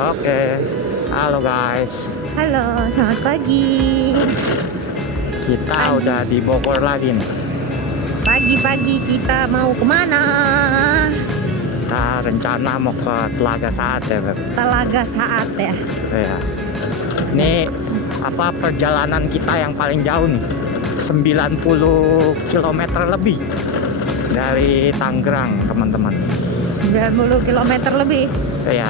Oke, halo guys. Halo, selamat pagi. Kita udah di Bogor lagi nih. Pagi-pagi kita mau kemana? Kita rencana mau ke Telaga Saat ya, Beb. Telaga Saat ya. Ya. Ini apa perjalanan kita yang paling jauh nih? 90 km lebih dari Tangerang, teman-teman. 90 km lebih. Ya.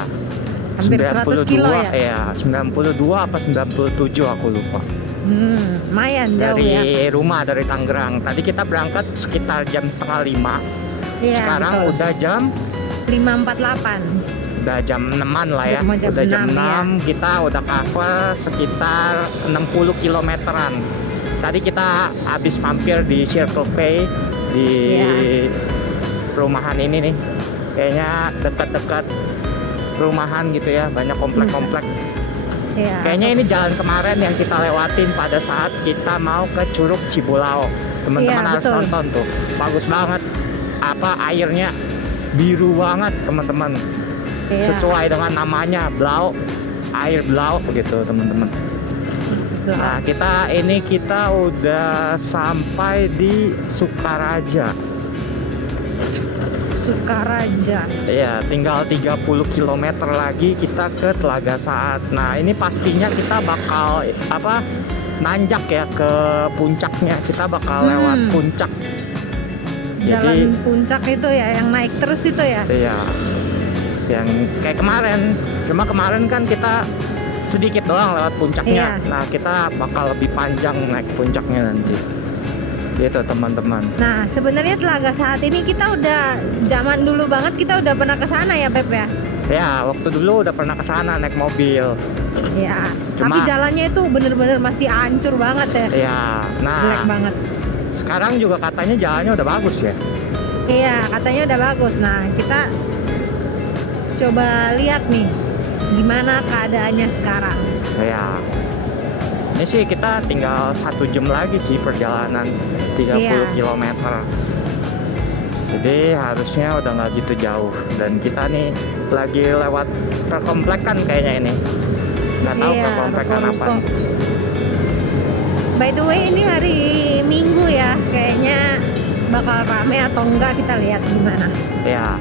Hampir 100 kilo ya? Iya, 92 apa 97 aku lupa. Lumayan jauh ya. Dari rumah, dari Tangerang. Tadi kita berangkat sekitar jam setengah 5. Iya, Sekarang betul. udah jam 5.48. udah jam 6-an lah ya. Udah jam 6, ya. Kita udah cover sekitar 60 kilometeran. Tadi kita habis mampir di Circle K di perumahan ini nih. Kayaknya dekat-dekat perumahan gitu ya, banyak komplek-komplek. Iya. Kayaknya ini jalan kemarin yang kita lewatin pada saat kita mau ke Curug Cibolao. Teman-teman harus betul. nonton tuh. Bagus banget. Apa airnya biru banget, teman-teman. Iya. Sesuai dengan namanya, blau, air blau begitu, teman-teman. Nah, kita udah sampai di Sukaraja. Sukaraja. Iya, tinggal 30 km lagi kita ke Telaga Saat. Nah, ini pastinya kita bakal nanjak ya ke puncaknya. Kita bakal lewat puncak. Jalan puncak itu ya, yang naik terus itu ya. Iya. Yang kayak kemarin. Cuma kemarin kan kita sedikit doang lewat puncaknya. Iya. Nah, kita bakal lebih panjang naik puncaknya nanti. Gitu, teman-teman. Nah, sebenarnya Telaga Saat ini kita udah zaman dulu banget, kita udah pernah ke sana ya, Beb ya. Ya, waktu dulu udah pernah ke sana naik mobil. Ya, Cuma- tapi jalannya itu bener-bener masih hancur banget ya. Iya. Nah, Jelek banget. sekarang juga katanya jalannya udah bagus ya. Iya, katanya udah bagus. Nah, kita coba lihat nih gimana keadaannya sekarang. Ya, ini sih kita tinggal 1 jam lagi sih perjalanan 30 Iya. km. Jadi harusnya udah nggak gitu jauh. Dan kita nih lagi lewat perkomplekan kayaknya ini. Nggak tahu Iya, perkomplekan apa. Ruko. By the way, ini hari Minggu ya. Kayaknya bakal rame atau enggak, kita lihat gimana. Ya,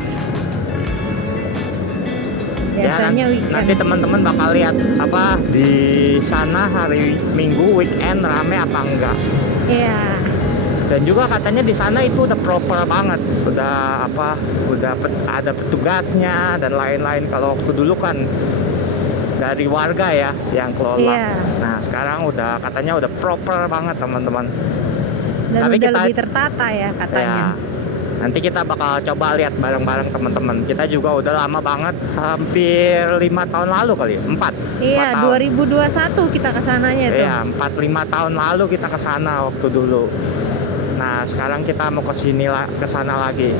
Biasanya weekend. nanti teman-teman bakal lihat apa di sana hari Minggu weekend rame apa enggak. Iya. Dan juga katanya di sana itu udah proper banget, udah ada petugasnya dan lain-lain. Kalau waktu dulu kan dari warga ya yang kelola. Iya. Nah, sekarang katanya udah proper banget, teman-teman. Dan Tapi udah lebih tertata ya katanya. Ya, nanti kita bakal coba lihat bareng-bareng, teman-teman. Kita juga udah lama banget, hampir 5 tahun lalu kali, 4. Iya, 4 tahun. 2021 kita kesananya tuh. Iya, 4-5 tahun lalu kita ke sana waktu dulu. Nah, sekarang kita mau ke sana lagi.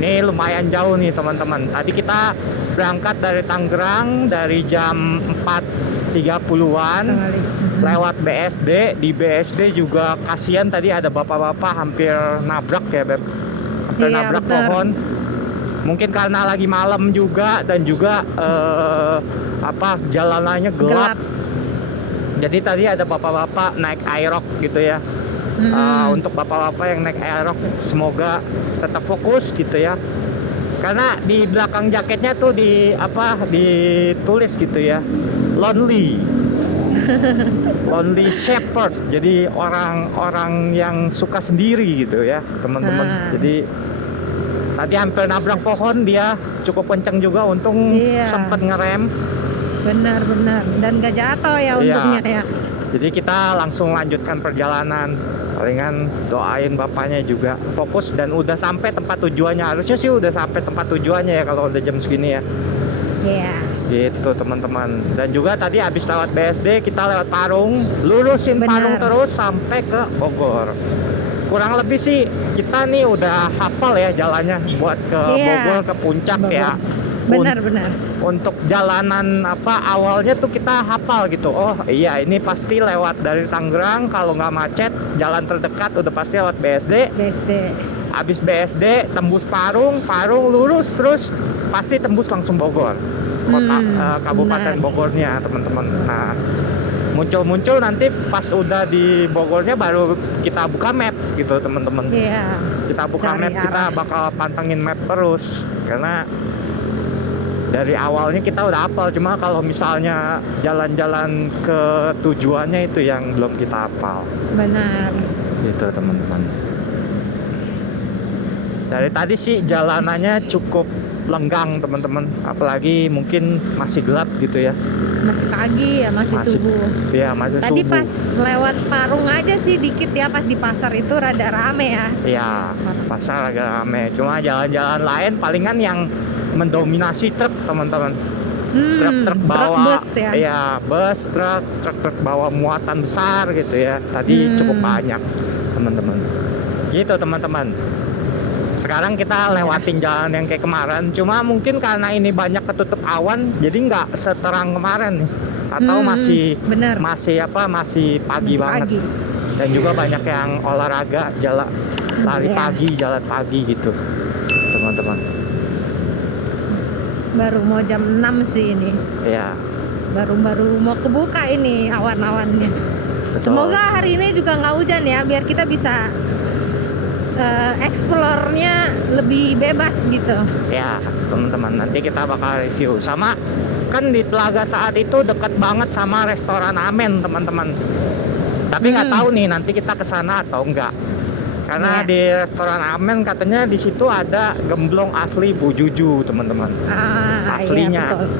Ini lumayan jauh nih, teman-teman. Tadi kita berangkat dari Tangerang dari jam 4.30-an lewat BSD. Di BSD juga kasihan, tadi ada bapak-bapak hampir nabrak ya, Beb. Hampir Iya, nabrak betul. pohon. Mungkin karena lagi malam juga dan juga jalanannya gelap. Jadi tadi ada bapak-bapak naik aerox gitu ya. Untuk bapak-bapak yang naik aerox, semoga tetap fokus gitu ya. Karena di belakang jaketnya tuh ditulis gitu ya, lonely. Lonely shepherd. Jadi orang-orang yang suka sendiri gitu ya, teman-teman. Jadi tadi hampir nabrak pohon, dia cukup kenceng juga, untung sempet ngerem. Benar-benar, dan gak jatuh ya untungnya ya. Jadi kita langsung lanjutkan perjalanan. Palingan doain bapaknya juga fokus dan udah sampai tempat tujuannya. Harusnya sih udah sampai tempat tujuannya ya kalau udah jam segini ya. Iya. Gitu, teman-teman. Dan juga tadi habis lewat BSD kita lewat Parung, lurusin Parung terus sampai ke Bogor. Kurang lebih sih kita nih udah hafal ya jalannya buat ke Bogor, ke puncak Bogor. ya. Benar-benar. Untuk jalanan awalnya tuh kita hafal gitu. Oh iya, ini pasti lewat dari Tangerang, kalau nggak macet jalan terdekat udah pasti lewat BSD. Habis BSD tembus Parung lurus terus pasti tembus langsung Bogor. kota Kabupaten benar. Bogornya teman-teman. Nah, muncul nanti pas udah di Bogornya baru kita buka map gitu teman-teman. Iya. Kita buka Cari map, kita arah. bakal pantengin map terus karena dari awalnya kita udah hafal, cuma kalau misalnya jalan-jalan ke tujuannya itu yang belum kita hafal Benar. gitu teman-teman. Dari tadi sih jalanannya cukup lenggang teman-teman, apalagi mungkin masih gelap gitu ya. Masih pagi ya, masih subuh. Iya, masih Tadi subuh. pas lewat Parung aja sih dikit ya, pas di pasar itu rada rame ya. Iya, pasar agak rame. Cuma jalan-jalan lain palingan yang mendominasi truk teman-teman. Truk-truk bawa, bus ya. Iya, bus, truk bawa muatan besar gitu ya. Tadi cukup banyak teman-teman. Gitu teman-teman. Sekarang kita lewatin jalan yang kayak kemarin. Cuma mungkin karena ini banyak ketutup awan, jadi nggak seterang kemarin nih. Atau masih bener. masih pagi Masih banget. pagi. Dan juga banyak yang olahraga, lari Iya. pagi, jalan pagi gitu teman-teman. Baru mau jam 6 sih ini. Iya, Baru mau kebuka ini awan-awannya. betul. Semoga hari ini juga nggak hujan ya, biar kita bisa explore-nya lebih bebas gitu. Ya teman-teman, nanti kita bakal review. Sama kan di Telaga Saat itu dekat banget sama restoran Amen teman-teman. Tapi nggak tahu nih nanti kita kesana atau enggak. Karena Iya. di restoran Amen katanya di situ ada gemblong asli Bu Juju teman-teman. Aslinya. Iya, betul.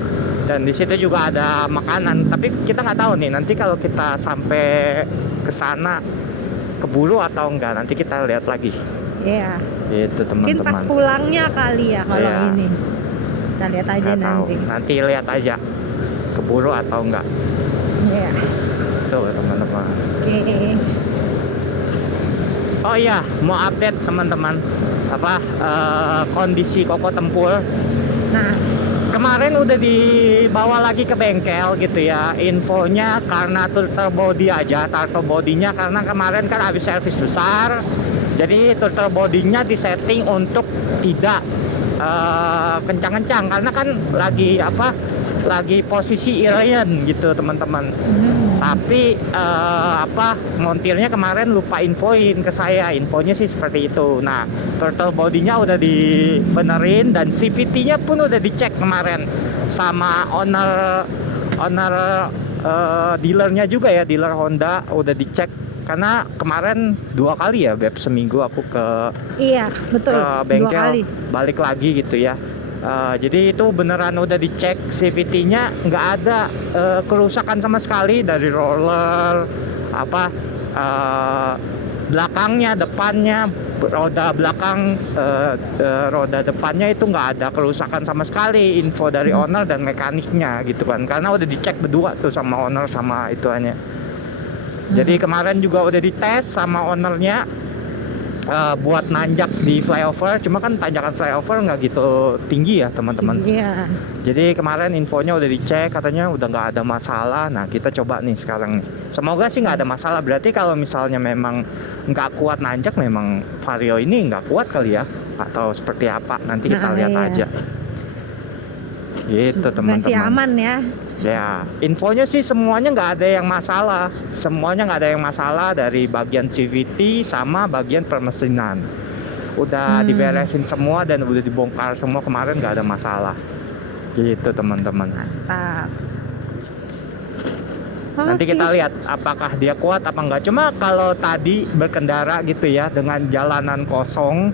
Dan di situ juga ada makanan. Tapi kita nggak tahu nih nanti kalau kita sampai kesana keburu atau enggak, nanti kita lihat lagi. Iya. Itu Mungkin pas teman-teman. pulangnya kali ya kalau Iya. ini. Kita lihat aja Nggak tahu. nanti. Nanti lihat aja keburu atau enggak. Iya. Tuh teman-teman. Oke. Oh iya, mau update teman-teman kondisi Koko Tempur. Nah, Kemarin udah dibawa lagi ke bengkel gitu ya. Infonya karena turtle body aja, turtle bodinya karena kemarin kan habis servis besar. Jadi turtle bodinya disetting untuk tidak kencang-kencang karena kan lagi posisi Irian gitu teman-teman. Tapi montirnya kemarin lupa infoin ke saya. Infonya sih seperti itu. Nah, turtle bodinya udah dibenerin dan CVT-nya pun udah dicek kemarin sama owner dealernya juga ya, dealer Honda udah dicek. Karena kemarin 2 kali ya Beb, seminggu aku iya betul. ke 2 bengkel kali. balik lagi gitu ya. Jadi itu beneran udah dicek CVT-nya, nggak ada kerusakan sama sekali dari roller belakangnya, depannya, roda belakang, roda depannya itu nggak ada kerusakan sama sekali. Info dari owner dan mekaniknya gitu kan, karena udah dicek berdua tuh sama owner sama ituannya. Jadi kemarin juga udah dites sama ownernya buat nanjak di flyover, cuma kan tanjakan flyover nggak gitu tinggi ya teman-teman. Iya. Jadi kemarin infonya udah dicek, katanya udah nggak ada masalah. Nah kita coba nih sekarang nih, semoga sih nggak ada masalah. Berarti kalau misalnya memang nggak kuat nanjak, memang Vario ini nggak kuat kali ya, atau seperti apa, nanti kita Nah, lihat iya. aja gitu teman-teman. Masih aman ya. Ya, infonya sih semuanya nggak ada yang masalah. Semuanya nggak ada yang masalah dari bagian CVT sama bagian permesinan. Udah diberesin semua dan udah dibongkar semua kemarin, nggak ada masalah. Gitu teman-teman. Mantap. Nanti Oke. kita lihat apakah dia kuat apa enggak. Cuma kalau tadi berkendara gitu ya dengan jalanan kosong,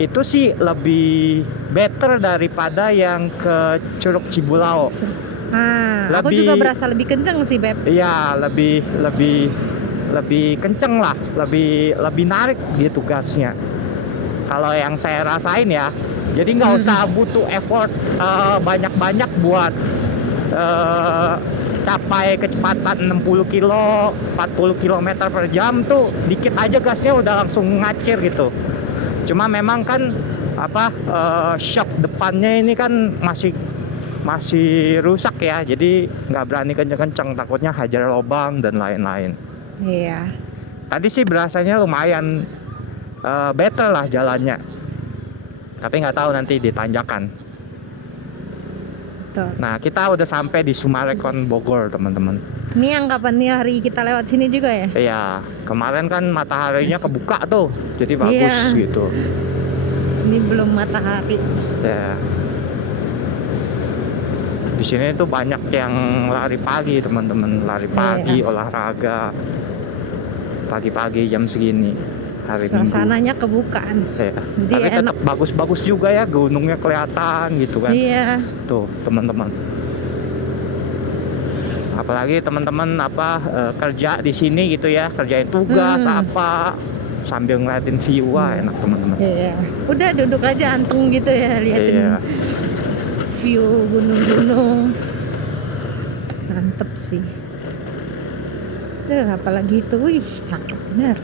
itu sih lebih better daripada yang ke Curug Cibulau. Aku juga berasa lebih kenceng sih Beb. Iya, lebih kenceng lah, lebih narik gitu gasnya. Kalau yang saya rasain ya, jadi nggak usah butuh effort banyak-banyak buat capai kecepatan 60 kilo, 40 km per jam tuh dikit aja gasnya udah langsung ngacir gitu. Cuma memang kan shock depannya ini kan masih rusak ya, jadi nggak berani kenceng-kenceng, takutnya hajar lubang dan lain-lain. Iya. Tadi sih berasanya lumayan better lah jalannya, tapi nggak tahu nanti di tanjakan. Tuh. Nah, kita udah sampai di Sumarekon Bogor, teman-teman. Ini yang kapan nih hari kita lewat sini juga ya? Iya, kemarin kan mataharinya kebuka tuh, jadi bagus Iya. gitu. Ini belum matahari. Ya. Di sini tuh banyak yang lari pagi, teman-teman. Lari pagi, olahraga. Pagi-pagi jam segini. Hari Minggu. Suasananya kebukaan. Ya. Jadi Tapi enak. tetap bagus-bagus juga ya, gunungnya kelihatan gitu kan. Iya. Tuh, teman-teman. Apalagi teman-teman kerja di sini gitu ya, kerjain tugas apa sambil ngeliatin siwa, enak teman-teman. Iya. Udah duduk aja anteng gitu ya, liatin Iya. view gunung-gunung. Mantep sih. Apalagi itu, wih, cakep bener.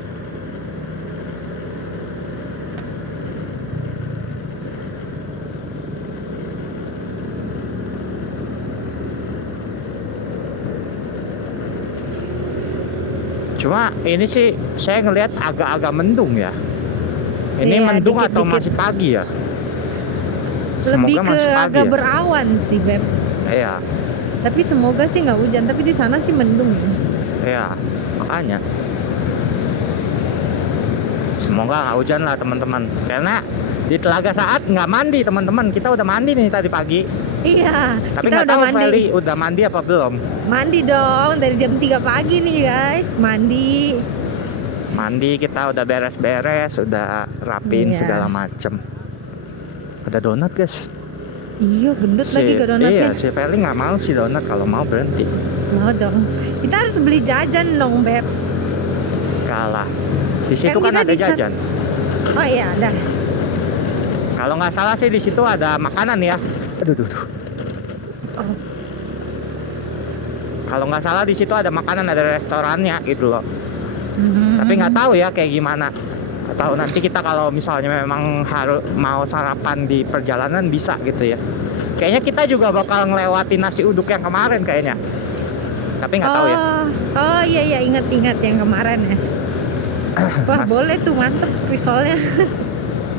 Cuma ini sih saya ngelihat agak-agak mendung ya. Ini Iya, mendung atau dikit-dikit. masih pagi ya? Lebih Semoga ke masih pagi agak ya. berawan sih, Beb. Iya, Tapi semoga sih nggak hujan. Tapi di sana sih mendung ya. iya, makanya. Semoga nggak hujan lah teman-teman. Karena di Telaga Saat nggak mandi teman-teman. Kita udah mandi nih tadi pagi. Iya. Tapi Kita nggak udah tahu mandi. Feli udah mandi apa belum. Mandi dong dari jam 3 pagi nih guys. Mandi. Mandi kita udah beres-beres, udah rapiin Iya. segala macem. Ada donat guys. Iya, gendut lagi ke donatnya. Iya, si Feli nggak mau si donat, kalau mau berhenti. Mau dong. Kita harus beli jajan dong, Beb. Kalah. Di situ Kan kan kita ada bisa- jajan. Oh iya, ada. Kalau nggak salah sih di situ ada makanan ya. Aduh, duh, duh. Oh. Kalau nggak salah di situ ada makanan, ada restorannya gitu loh. Mhm. Tapi nggak tahu ya kayak gimana. Atau nanti kita kalau misalnya memang harus mau sarapan di perjalanan bisa gitu ya. Kayaknya kita juga bakal ngelewati nasi uduk yang kemarin kayaknya. Tapi nggak tahu ya. Oh iya iya, ingat-ingat yang kemarin ya. Wah, Mas- boleh tuh, mantep risolnya.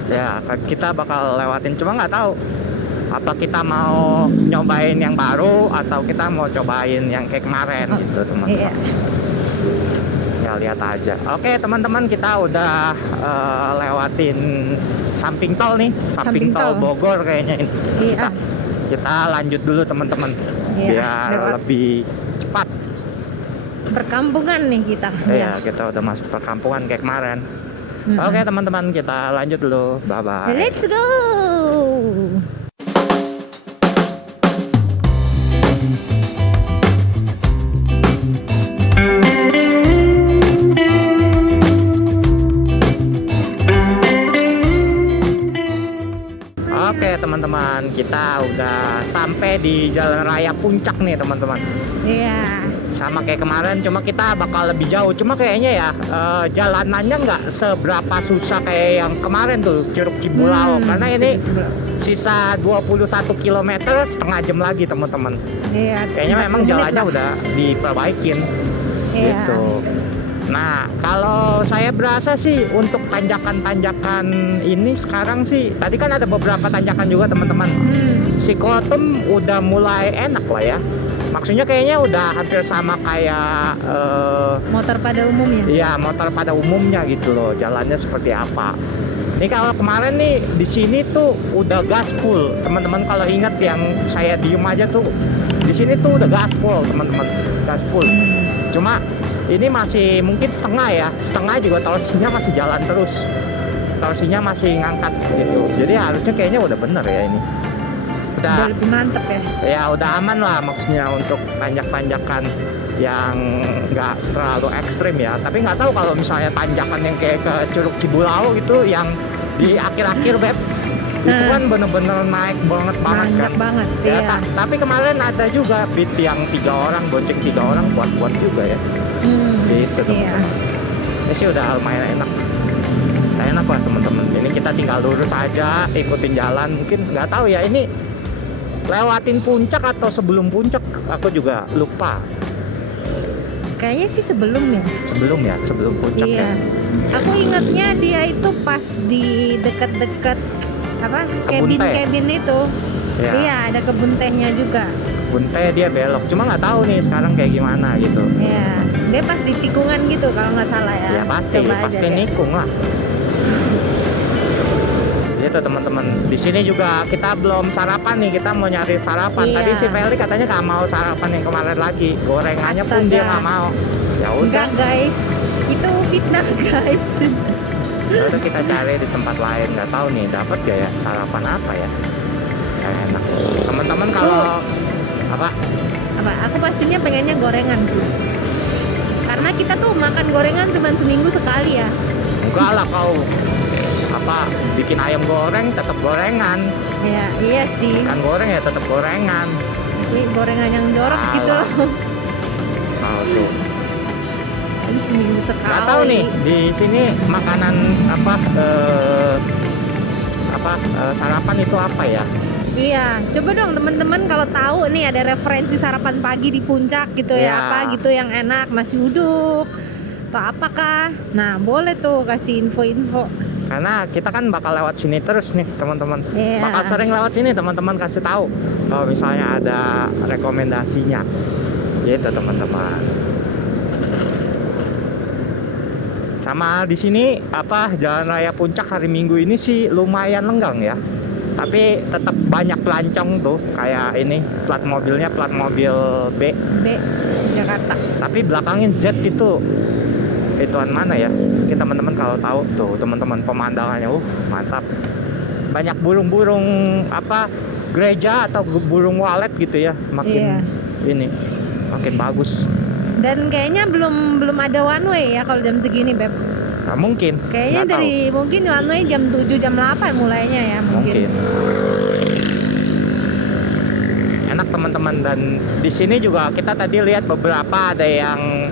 Ya kita bakal lewatin, cuma nggak tahu apa kita mau nyobain yang baru atau kita mau cobain yang kayak kemarin Oh, gitu teman-teman. Iya. Ya lihat aja. Oke teman-teman, kita udah lewatin samping tol nih, samping Samping tol tol. Bogor kayaknya ini. Iya. Kita lanjut dulu teman-teman, Iya, biar lewat. lebih cepat. Perkampungan nih kita. Iya, kita udah masuk perkampungan kayak kemarin. Mhm. Oke teman-teman, kita lanjut dulu. Bye bye. Let's go. Oke teman-teman, kita udah sampai di Jalan Raya Puncak nih teman-teman. Iya. Sama kayak kemarin, cuma kita bakal lebih jauh. Cuma kayaknya ya jalanannya nggak seberapa susah kayak yang kemarin tuh Curug Cibulau. Karena ini sisa 21 km, setengah jam lagi teman-teman. Iya. Kayaknya memang 40 menit jalannya lah. udah diperbaikin Iya. gitu. Nah, kalau saya berasa sih untuk tanjakan-tanjakan ini sekarang sih, tadi kan ada beberapa tanjakan juga teman-teman. Si Kotem udah mulai enak lah ya. Maksudnya kayaknya udah hampir sama kayak Motor pada umumnya. ya motor pada umumnya gitu loh. Jalannya seperti apa. Ini kalau kemarin nih di sini tuh udah gaspol. Teman-teman kalau ingat yang saya diem aja tuh, di sini tuh udah gaspol teman-teman. Gaspol. Cuma ini masih mungkin setengah ya, setengah juga torsinya masih jalan terus, torsinya masih ngangkat gitu. Jadi harusnya kayaknya udah bener ya ini. Udah Udah, lebih mantep ya. ya udah aman lah maksudnya untuk tanjak-tanjakan yang nggak terlalu ekstrim ya. Tapi nggak tahu kalau misalnya tanjakan yang kayak ke Curug Cibulau gitu, yang di akhir-akhir Beb, itu kan bener-bener naik banget kan. Nanjak banget. Ya, Iya. tapi kemarin ada juga beat yang 3 orang, bonceng 3 orang, kuat-kuat juga ya. Gitu Iya. teman-teman. Ini sih udah lumayan enak. Enak lah teman-teman. Ini kita tinggal lurus aja, ikutin jalan. Mungkin nggak tahu ya ini lewatin puncak atau sebelum puncak, aku juga lupa. Kayaknya sih sebelum ya. Sebelum puncak Iya. ya. Aku ingatnya dia itu pas di dekat-dekat apa? Kebun teh. Cabin itu. Ya, Iya, ada kebun tehnya juga. kebun teh dia belok. Cuma nggak tahu nih sekarang kayak gimana gitu. Iya, dia pas di tikungan gitu kalau nggak salah ya. Ya pasti, Coba aja pasti deh. nikung lah. Gitu teman-teman. Di sini juga kita belum sarapan nih, kita mau nyari sarapan. Iya. Tadi si Feli katanya nggak mau sarapan yang kemarin lagi. Gorengannya pun dia Astaga. nggak mau. Ya udah, Enggak guys, itu fitnah guys. ya udah kita cari di tempat lain. Nggak tahu nih dapat gak ya sarapan apa ya. Kayak enak. Teman-teman kalau apa? Apa? Aku pastinya pengennya gorengan sih. Karena kita tuh makan gorengan cuma seminggu sekali ya. Enggak lah kau. Apa bikin ayam goreng tetap gorengan. Iya, iya sih. Ikan goreng ya tetap gorengan. Tapi gorengan yang jorok Alah. gitu loh. Tahu tuh. Ini seminggu sekali. Nggak tahu nih di sini makanan apa sarapan itu apa ya? Iya, coba dong teman-teman kalau tahu nih ada referensi sarapan pagi di puncak gitu ya, Iya. apa gitu yang enak, nasi uduk atau apakah. Nah, boleh tuh kasih info-info. Karena kita kan bakal lewat sini terus nih teman-teman. Iya. Bakal sering lewat sini teman-teman, kasih tahu kalau misalnya ada rekomendasinya. Gitu teman-teman. Sama di sini apa Jalan Raya Puncak hari Minggu ini sih lumayan lenggang ya. Tapi tetap banyak pelancong tuh, kayak ini plat mobilnya plat mobil B. B Jakarta. Tapi belakangin Z itu. Ituan mana ya? Kita teman-teman kalau tahu tuh teman-teman pemandangannya mantap. Banyak burung-burung apa gereja atau burung walet gitu ya. Makin Iya. ini makin bagus. Dan kayaknya belum ada one way ya kalau jam segini, Beb. Nah, mungkin. Kayaknya Nggak tahu. mungkin one way jam 7 jam 8 mulainya ya Mungkin. Enak teman-teman, dan di sini juga kita tadi lihat beberapa ada yang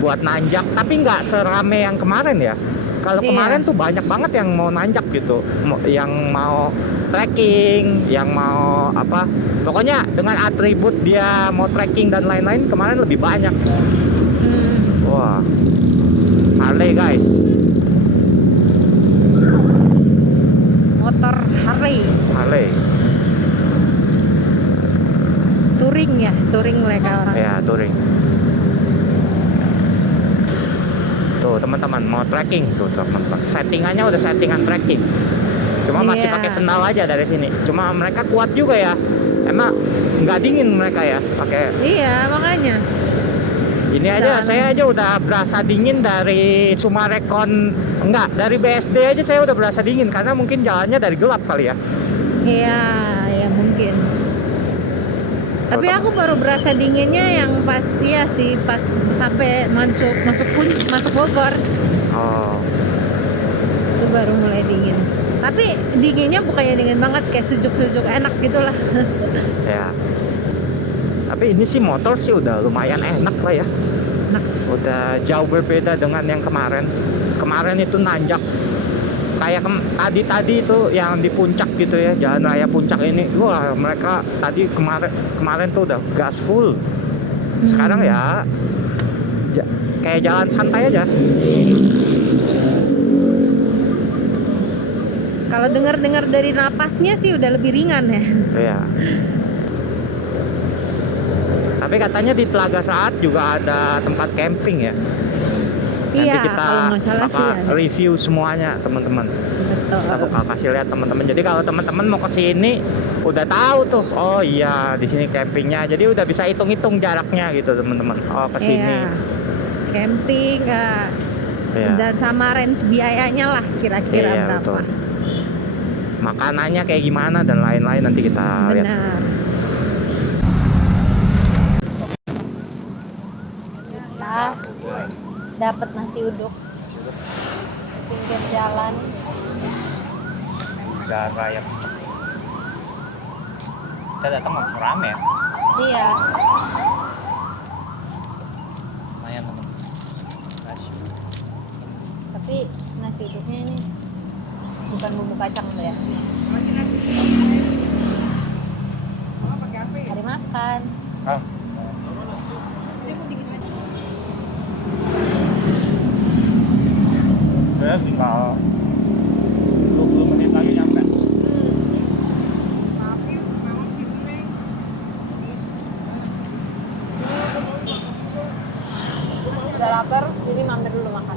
buat nanjak, tapi nggak serame yang kemarin ya. Kalau Iya. kemarin tuh banyak banget yang mau nanjak gitu, yang mau trekking, yang mau apa, pokoknya dengan atribut dia mau trekking dan lain-lain kemarin lebih banyak. Wah, Harley guys, Motor Harley, Harley. touring mereka orang. Ya, touring. Tuh teman-teman mau trekking tuh teman-teman. Settingannya udah settingan trekking. Cuma masih Iya. pakai sendal aja dari sini. Cuma mereka kuat juga ya. Emang nggak dingin mereka ya pakai. Iya, makanya. Ini aja Sana. saya aja udah berasa dingin dari Sumarekon. Enggak, dari BSD aja saya udah berasa dingin karena mungkin jalannya dari gelap kali ya. Iya, ya mungkin. Tapi aku baru berasa dinginnya yang pas pas sampai masuk Bogor. Oh, Itu baru mulai dingin. Tapi dinginnya bukannya dingin banget, kayak sejuk-sejuk enak gitulah. ya. Tapi ini sih motor sih udah lumayan enak lah ya. Enak. Udah jauh berbeda dengan yang kemarin. Kemarin itu nanjak. Kayak tadi itu yang di puncak gitu ya, Jalan Raya Puncak ini. Wah, mereka tadi kemarin tuh udah gas full. Sekarang ya kayak jalan santai aja. Kalau dengar-dengar dari napasnya sih udah lebih ringan ya. Iya. Tapi katanya di Telaga Saat juga ada tempat camping ya. Nanti Iya, kita kalau nggak salah sih bakal ada. review semuanya teman-teman. Kita Betul. bakal kasih lihat teman-teman. Jadi kalau teman-teman mau ke sini udah tahu tuh. Oh iya, di sini campingnya. Jadi udah bisa hitung-hitung jaraknya gitu teman-teman. Oh, ke sini. Iya. Camping Iya. dan sama range biayanya lah kira-kira Iya, berapa. betul. Makanannya kayak gimana dan lain-lain nanti kita lihat. Benar. Kita dapat nasi uduk di pinggir jalan. Jalan raya. Kita datang langsung rame ya. Iya. Lumayan teman. Tapi nasi uduknya ini bukan bumbu kacang loh ya. Mari makan. Ah. Udah tinggal 20 menit lagi nyampe. Jadi mampir dulu makan.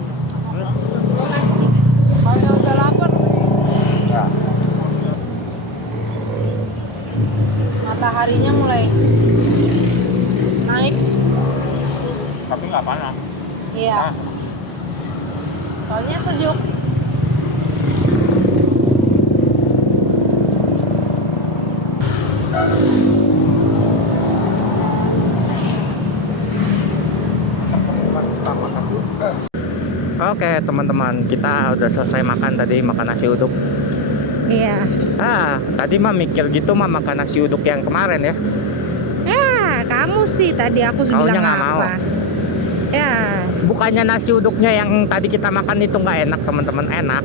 Kalau udah lapar, Ya. mataharinya mulai naik. Tapi nggak panas. Iya. Ah. Soalnya sejuk. Oke teman-teman, kita udah selesai makan tadi, makan nasi uduk. Iya. Tadi mah mikir gitu mah makan nasi uduk yang kemarin ya. Ya, kamu sih tadi aku Kaunya bilang nggak apa? mau. Ya. Bukannya nasi uduknya yang tadi kita makan itu nggak enak teman-teman, enak.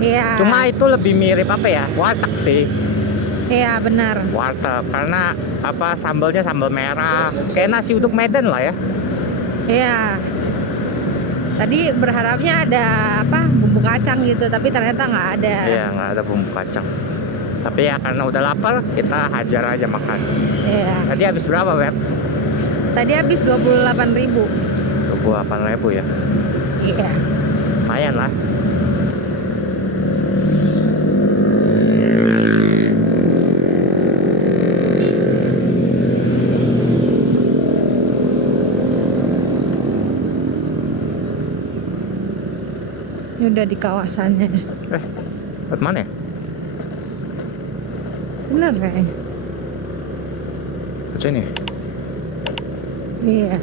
Iya. Cuma itu lebih mirip apa ya? Warteg sih. Iya benar. Warteg karena apa, sambalnya sambal merah. Kayak nasi uduk Medan lah ya. Iya. Tadi berharapnya ada apa bumbu kacang gitu, tapi ternyata nggak ada. Iya, nggak ada bumbu kacang. Tapi ya karena udah lapar, kita hajar aja makan. Iya. Tadi habis berapa, Beb? Tadi habis 28.000. 28.000 ya. Iya. Lumayan lah. Ini udah di kawasannya. Buat mana ya? Bener kayaknya. Ke sini. Iya.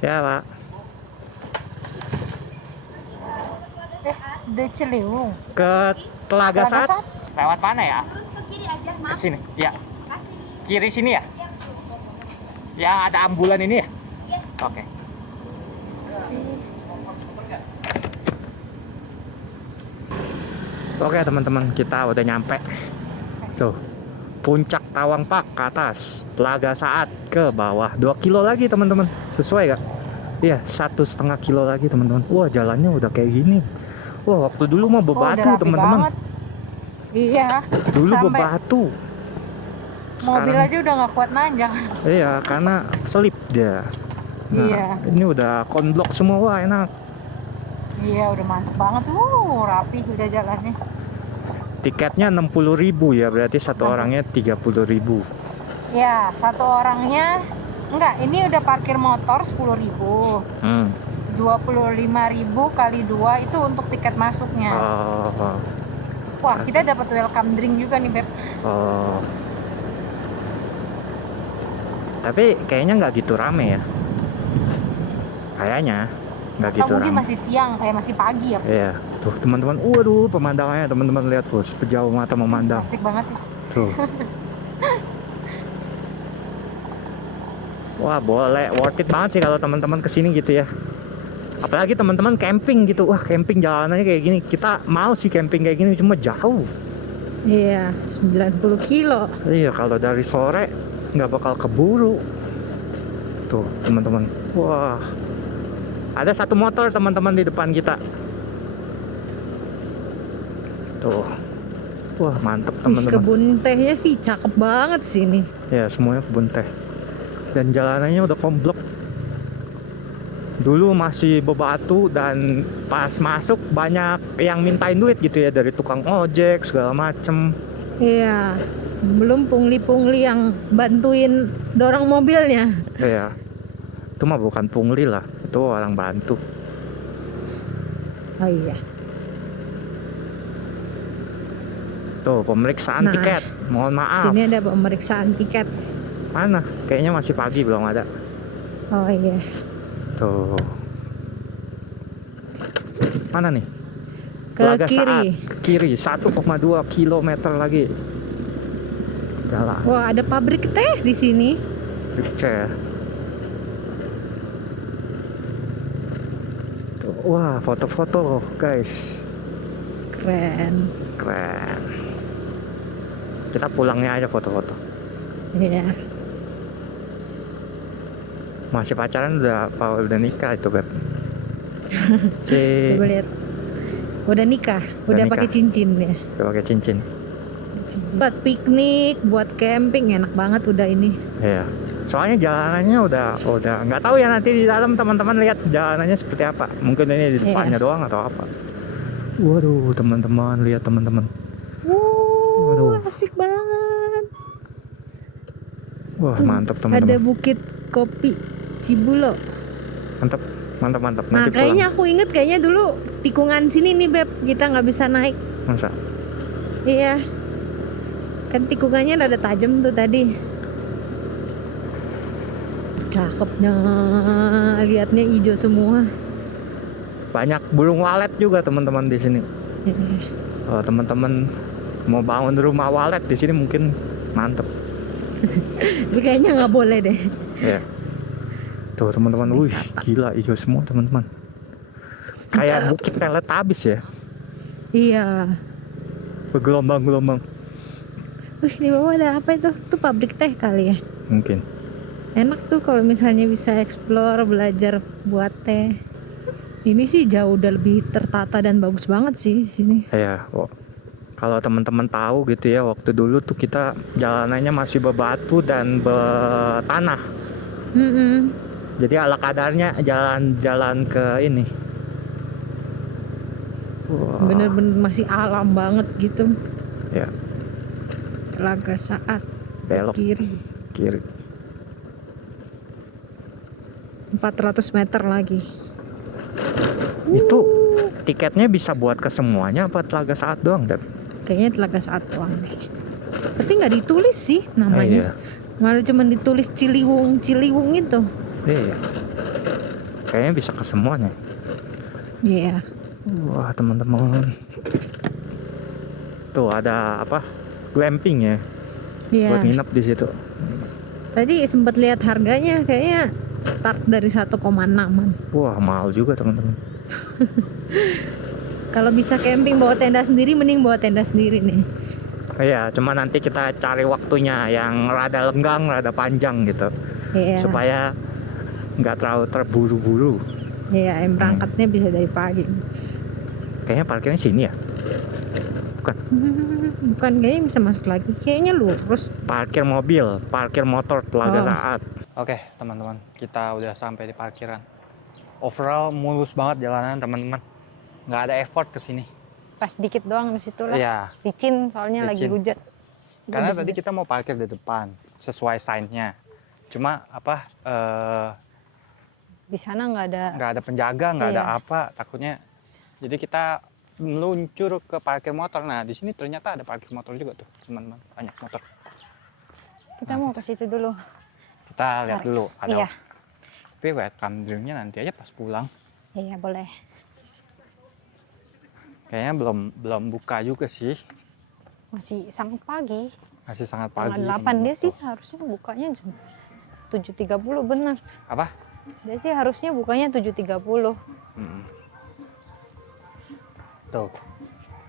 Ya, Pak. Udah Ciliwung. Ke Telaga Telaga Saat. Saat. Lewat mana ya? Ke sini. Ya. Kiri sini ya? Yang ada ambulan ini ya? Oke. Oke teman-teman, kita udah nyampe. Tuh, Puncak Tawang Park ke atas, Telaga Saat ke bawah. 2 kilo lagi teman-teman, sesuai gak? Iya, 1,5 kilo lagi teman-teman. Wah, jalannya udah kayak gini. Wah, waktu dulu mah bebatu teman-teman. Iya. Dulu Sampai bebatu. mobil aja udah nggak kuat nanjak. Iya, karena selip dia. Nah, Iya. ini udah konblok semua, wah enak. Iya, udah mantep banget. Rapi udah jalannya. Tiketnya 60.000 ya, berarti satu orangnya 30.000. Ya, satu orangnya enggak, ini udah parkir motor 10.000. 25.000 kali 2 itu untuk tiket masuknya. Oh, Wah, kita dapat welcome drink juga nih, Beb. oh. Tapi kayaknya nggak gitu rame ya. Kayaknya nggak gitu Mungkin rame. masih siang, kayak masih pagi ya. Iya, tuh teman-teman, waduh pemandangannya teman-teman, lihat tuh sejauh mata memandang. Asik banget. Tuh. Wah, boleh, worth it banget sih kalau teman-teman kesini gitu ya. Apalagi teman-teman camping gitu. Wah, camping jalanannya kayak gini. Kita mau sih camping kayak gini, cuma jauh. Iya, 90 kilo. Iya, kalau dari sore nggak bakal keburu. Tuh, teman-teman. Wah. Ada satu motor teman-teman di depan kita. Tuh. Wah, mantep teman-teman. Kebun tehnya sih cakep banget sih ini. Ya, semuanya kebun teh. Dan jalanannya udah komplek. Dulu masih bebatu dan pas masuk banyak yang mintain duit gitu ya, dari tukang ojek segala macem. Iya. Belum pungli-pungli yang bantuin dorong mobilnya. Iya. Itu mah bukan pungli lah, itu orang bantu. Oh iya. Tuh, pemeriksaan Nah, tiket. Mohon maaf. Sini ada pemeriksaan tiket. Mana? Kayaknya masih pagi, belum ada. Oh iya. Tuh. Mana nih? Ke Telaga kiri. Saat. Ke kiri, 1,2 kilometer lagi. Jalan. Wah, ada pabrik teh di sini. Oke. Tuh, wah, foto-foto, guys. Keren. Keren. Kita pulangnya aja foto-foto. Iya. Masih pacaran udah nikah itu, Beb. Si Coba lihat. Udah nikah, udah nikah. pakai cincin ya. udah pakai cincin. Buat piknik, buat camping enak banget udah ini. Iya. Soalnya jalanannya udah nggak tahu ya nanti di dalam teman-teman lihat jalanannya seperti apa. Mungkin ini di depannya doang atau apa. Waduh, teman-teman, lihat teman-teman. Waduh. Asik banget. Wah, mantap Ada teman-teman. bukit kopi Cibulo. Mantap, mantap, mantap. Nah, Nanti kayaknya pulang. aku inget kayaknya dulu tikungan sini nih Beb, kita nggak bisa naik. Masa? Iya. Kan tikungannya rada tajam tuh tadi. Cakepnya, lihatnya hijau semua. Banyak burung walet juga teman-teman di sini. Kalau teman-teman mau bangun rumah walet di sini mungkin mantep. Tapi kayaknya nggak boleh deh. Ya. Tuh teman-teman, wih Wisata. gila hijau semua teman-teman. Kayak bukit Teletabis ya, Iya. bergelombang-gelombang. Wih, di bawah ada apa itu? Tuh pabrik teh kali ya. Mungkin. Enak tuh kalau misalnya bisa explore, belajar buat teh. Ini sih jauh udah lebih tertata dan bagus banget sih sini. Ya, kalau teman-teman tahu gitu ya, waktu dulu tuh kita jalanannya masih berbatu dan bertanah. Jadi ala kadarnya jalan-jalan ke ini. Wah. Bener-bener masih alam banget gitu. Ya, Telaga Saat belok kiri kiri. 400 meter lagi. Itu tiketnya bisa buat ke semuanya apa Telaga Saat doang, Dep? Kayaknya Telaga Saat doang deh. Tapi nggak ditulis sih namanya. Iya. Malah cuma ditulis Ciliwung itu. Iya. Kayaknya bisa ke semuanya. Iya. Wah, teman-teman. Tuh ada apa? Glamping ya. Iya. Buat nginep di situ. Tadi sempat lihat harganya kayaknya start dari 1,6-an. Wah, mahal juga, teman-teman. Kalau bisa camping bawa tenda sendiri, mending bawa tenda sendiri nih. Iya, cuma nanti kita cari waktunya yang rada lenggang, rada panjang gitu. Iya. Supaya nggak terlalu terburu-buru. Iya, yang berangkatnya bisa dari pagi. Kayaknya parkirnya sini ya. Bukan, kayaknya bisa masuk lagi. Kayaknya lurus. Parkir mobil, parkir motor Telaga Oh. Saat. Oke, teman-teman, kita udah sampai di parkiran. Overall mulus banget jalanan, teman-teman. Nggak ada effort ke sini. Pas dikit doang di situ lah. Iya, Licin soalnya lagi Licin. hujan. karena Bagus tadi banget. kita mau parkir di depan sesuai sign-nya. Cuma apa? Di sana nggak ada. Nggak ada penjaga, nggak ada Iya. apa, takutnya. Jadi kita meluncur ke parkir motor. Nah, di sini ternyata ada parkir motor juga tuh, teman-teman. Banyak motor. Kita mau ke situ dulu. Kita lihat Cari. dulu ada. Iya. Tapi welcome drink-nya nanti aja pas pulang. Iya, boleh. Kayaknya belum buka juga sih. Masih sangat pagi. Masih sangat Setengah pagi. 8 dia teman-teman. sih Tuh. seharusnya bukanya jam 7.30 benar. Apa? Dia sih harusnya bukanya 7.30. Mm-mm. Tuh,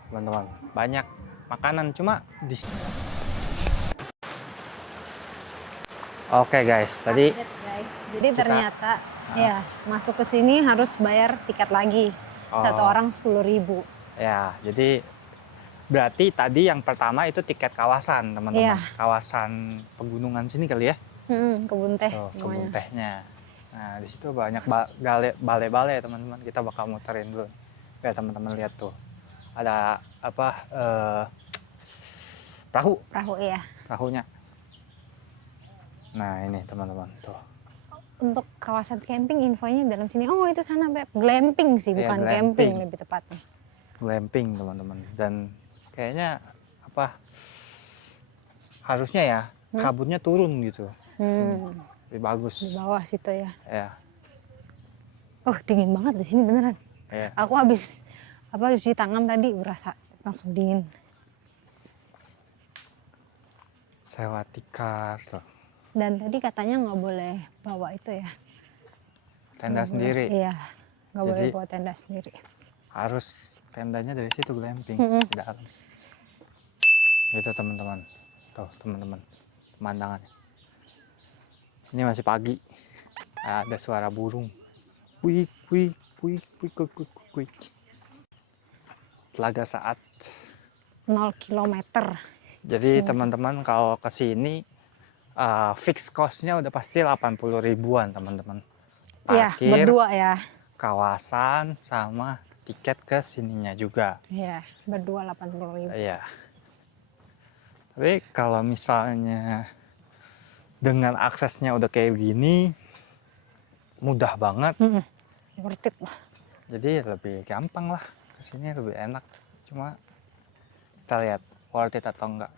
teman-teman, banyak makanan cuma di. Oke guys, tadi Jadi ternyata ya masuk ke sini harus bayar tiket lagi. Satu Oh. orang 10.000. ya, jadi berarti tadi yang pertama itu tiket kawasan, teman-teman. Iya. Kawasan pegunungan sini kali ya. Kebun teh Tuh, kebun semuanya. tehnya. Nah, di situ banyak balai-balai teman-teman. Kita bakal muterin dulu. Biar teman-teman lihat tuh. Ada apa? Perahu ya. Perahunya. Nah, ini teman-teman tuh. Untuk kawasan camping infonya dalam sini. Oh, itu sana Beb. Glamping sih, Iya, bukan glamping. camping lebih tepatnya. Glamping, teman-teman. Dan kayaknya apa? Harusnya ya kabutnya turun gitu. Lebih bagus. Di bawah situ ya. Ya. Oh, dingin banget di sini beneran. Ya. Aku habis cuci tangan tadi berasa langsung dingin. Sewa tikar tuh. Dan tadi katanya nggak boleh bawa itu ya. Tenda Nggak boleh. sendiri. Iya, nggak boleh Jadi- bawa tenda sendiri. Harus tendanya dari situ glamping di dalam. Gitu teman-teman. Tuh teman-teman, pemandangannya. Ini masih pagi. Ada suara burung. Kuik kuik kuik kuik kuik kuik kuik. Telaga Saat. 0 kilometer Jadi Kesini. teman-teman kalau ke sini fix cost-nya udah pasti 80 ribuan teman-teman. Iya, Parkir, berdua ya. kawasan, sama tiket ke sininya juga. Iya, berdua 80.000. Iya. Tapi kalau misalnya dengan aksesnya udah kayak gini, mudah banget. Worth it lah. Jadi lebih gampang lah. Kesini lebih enak. Cuma kita lihat worth it atau enggak.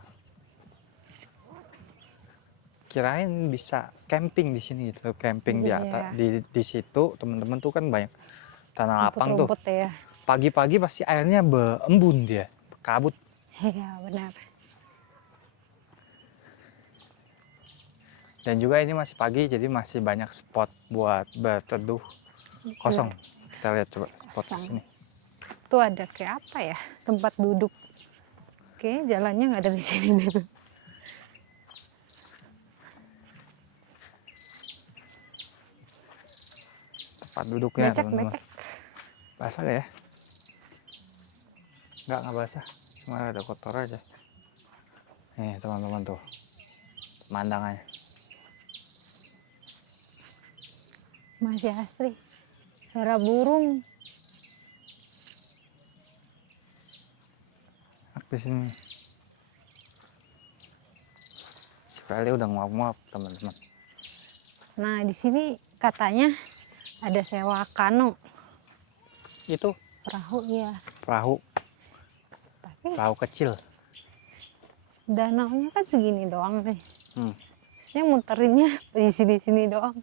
Kirain bisa camping di sini gitu, camping di atas Iya. di situ teman-teman tuh kan banyak tanah lapang tuh. Rumput-rumput ya. Pagi-pagi pasti airnya berembun dia, kabut. Iya, benar. Dan juga ini masih pagi jadi masih banyak spot buat berteduh kosong. Kita lihat coba spot Kosong. kesini. Tuh ada kayak apa ya? Tempat duduk. Oke, jalannya nggak ada di sini deh. Tempat duduknya Becek, teman-teman. becek. Basah gak ya? Nggak basah. Cuma ada kotor aja. Nih teman-teman tuh. Pemandangannya. Masih asri. Suara burung. Di sini. Si Feli udah nguap-nguap teman-teman. Nah, di sini katanya ada sewa kano. Itu Perahu ya. perahu Tapi kecil. danaunya kan segini doang nih. Hmm. Terusnya muterinnya di sini-sini doang.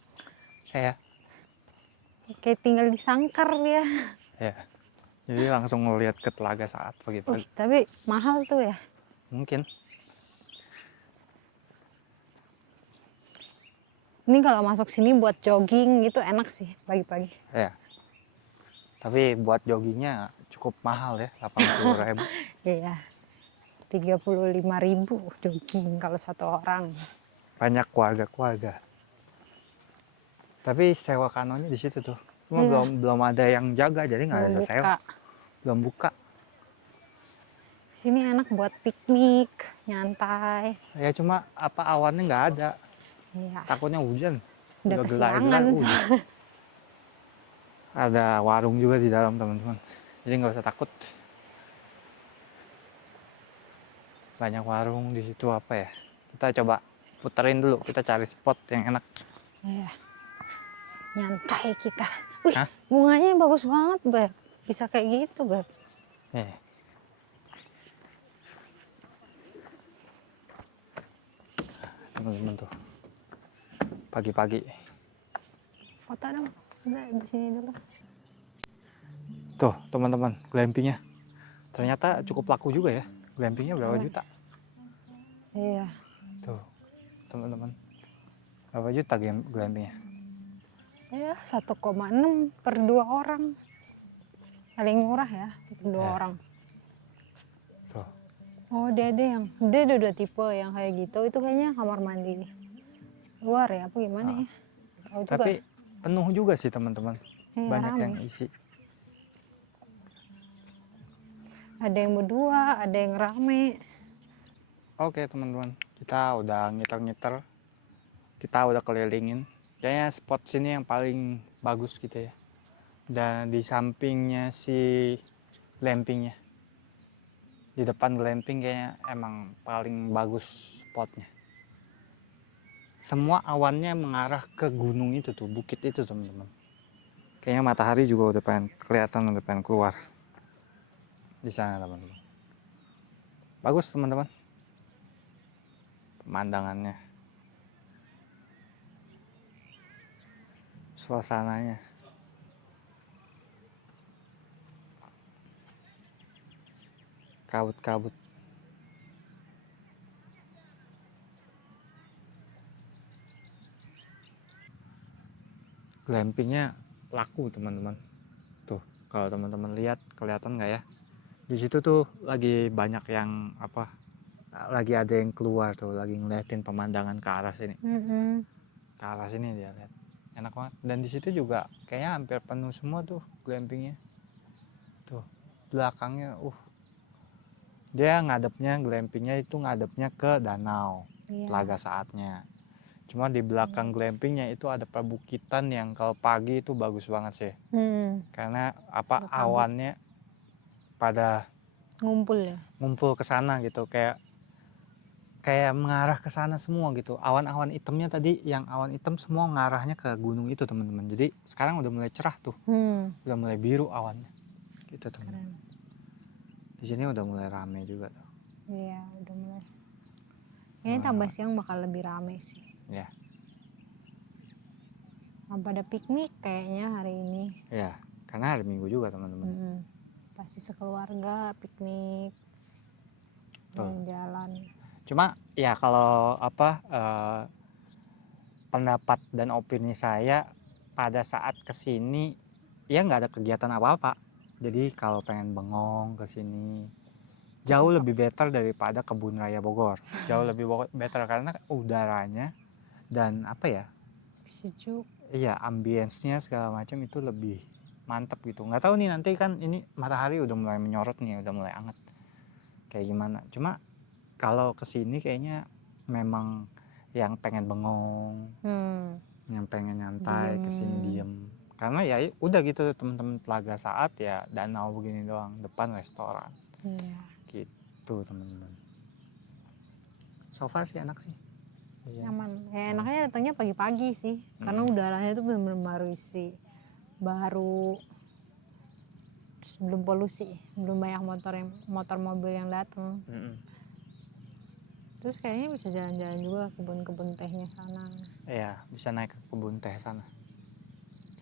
Ya. Kayak tinggal disangkar dia. Ya. Jadi langsung ngeliat ke telaga saat pagi-pagi. Tapi mahal tuh ya. Mungkin. Ini kalau masuk sini buat jogging gitu enak sih pagi-pagi. Ya. Tapi buat joggingnya cukup mahal ya, 80.000. Iya. 35.000 jogging kalau satu orang. Banyak keluarga-keluarga. Tapi sewa kanonya di situ tuh. Cuma Iya. belum ada yang jaga jadi nggak Belum bisa buka. sewa. Belum buka. Sini enak buat piknik, nyantai. Ya cuma apa awannya nggak ada. Iya. Takutnya hujan. Udah Gelai-gelai kesiangan. hujan. Ada warung juga di dalam teman-teman. Jadi nggak usah takut. Banyak warung di situ apa ya? Kita coba puterin dulu. Kita cari spot yang enak. Iya. Nyantai kita. Wih, Hah? bunganya bagus banget, Beb. Bisa kayak gitu, Beb. Teman-teman tuh. Pagi-pagi. Foto dong. Udah di sini dulu. Tuh teman-teman, glampingnya. Ternyata cukup laku juga ya. Glampingnya berapa juta? Iya. Tuh teman-teman. Berapa juta glampingnya? Ya, 1,6 per 2 orang. Paling murah ya, per 2 Ya. orang. Tuh. Oh, dia ada dua tipe yang kayak gitu. Itu kayaknya kamar mandi luar ya, apa gimana ya? Tahu juga. Tapi penuh juga sih teman-teman. Iya, Banyak rame. yang isi. Ada yang berdua, ada yang rame. Oke teman-teman, kita udah ngiter-ngiter. Kita udah kelilingin. Kayaknya spot sini yang paling bagus gitu ya. Dan di sampingnya si glampingnya. Di depan glamping kayaknya emang paling bagus spotnya. Semua awannya mengarah ke gunung itu tuh, bukit itu teman-teman. Kayaknya matahari juga udah pengen kelihatan, udah pengen keluar di sana teman-teman. Bagus teman-teman. Pemandangannya, suasananya. Kabut-kabut. Glampingnya laku teman-teman. Tuh, kalau teman-teman lihat kelihatan nggak ya? Di situ tuh lagi banyak yang apa? Lagi ada yang keluar tuh, lagi ngeliatin pemandangan ke arah sini. Ke arah sini dia lihat. Enak banget. Dan di situ juga kayaknya hampir penuh semua tuh glampingnya. Tuh, belakangnya Dia ngadepnya, glampingnya itu ngadepnya ke danau, Iya. Telaga Saatnya. Cuma di belakang glampingnya itu ada perbukitan yang kalau pagi itu bagus banget sih. Karena Suka kabut. awannya pada Ngumpul ya. ngumpul ke sana gitu, kayak mengarah ke sana semua gitu. Awan-awan hitamnya tadi, yang awan hitam semua ngarahnya ke gunung itu teman-teman. Jadi sekarang udah mulai cerah tuh, udah mulai biru awannya gitu teman. Keren. Di sini udah mulai rame juga tuh. Iya, udah mulai. Kayaknya tambah siang bakal lebih rame sih. Ya, Pada piknik kayaknya hari ini. ya, karena hari Minggu juga teman-teman. Pasti sekeluarga piknik, jalan-jalan. Cuma ya kalau pendapat dan opini saya pada saat kesini ya nggak ada kegiatan apa-apa. Jadi kalau pengen bengong kesini jauh lebih better daripada Kebun Raya Bogor. Jauh lebih better karena udaranya dan Sejuk. iya, ambience-nya segala macam itu lebih mantap gitu. Nggak tahu nih nanti kan ini matahari udah mulai menyorot nih, udah mulai hangat kayak gimana. Cuma kalau kesini kayaknya memang yang pengen bengong, yang pengen nyantai, kesini diem. Karena ya udah gitu teman-teman, Telaga Saat ya danau begini doang, depan restoran. Iya. Gitu teman-teman. So far sih enak sih. Nyaman. Ya enaknya datangnya pagi-pagi sih. Karena udaranya itu benar-benar baru, terus belum polusi, belum banyak motor mobil yang datang. Terus kayaknya bisa jalan-jalan juga ke kebun-kebun tehnya sana. Iya, bisa naik ke kebun teh sana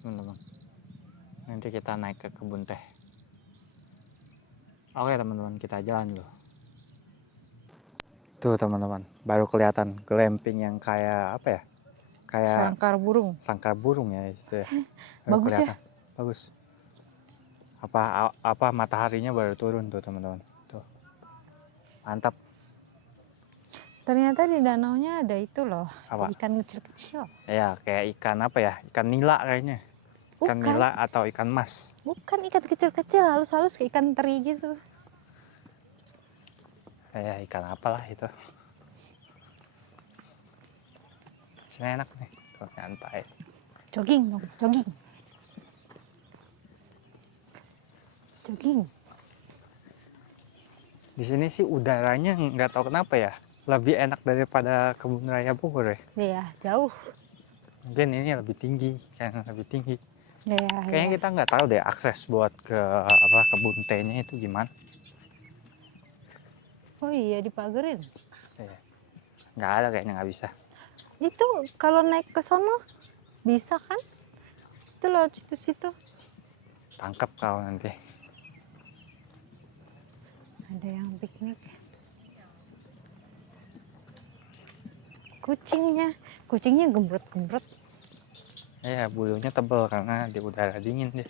teman-teman. Nanti kita naik ke kebun teh. Oke teman-teman, kita jalan dulu. Tuh teman-teman, baru kelihatan glamping yang kayak apa ya? Kayak sangkar burung ya itu ya. Bagus kelihatan. ya. Bagus. Apa mataharinya baru turun tuh teman-teman. Tuh. Mantap. Ternyata di danaunya ada itu loh, Apa? ada ikan kecil-kecil. Ya, kayak ikan apa ya? Ikan nila kayaknya. Ikan Bukan. nila atau ikan mas. Bukan ikan kecil-kecil, halus-halus kayak ikan teri gitu. Ya, ikan apalah itu. Sini enak nih, tuh nyantai. Jogging dong, jogging. Di sini sih udaranya nggak tahu kenapa ya, lebih enak daripada Kebun Raya Bogor ya. Iya, jauh. Mungkin ini lebih tinggi, kayaknya lebih tinggi. Iya. Kayaknya kita nggak tahu deh akses buat ke kebun tehnya itu gimana. Oh iya, dipagerin. Nggak ada kayaknya, nggak bisa. Itu kalau naik ke sono bisa kan? Itu lewat situ-situ. Tangkap kau nanti. Ada yang piknik. Kucingnya gembrot-gembrot. Iya, bulunya tebal karena di udara dingin deh.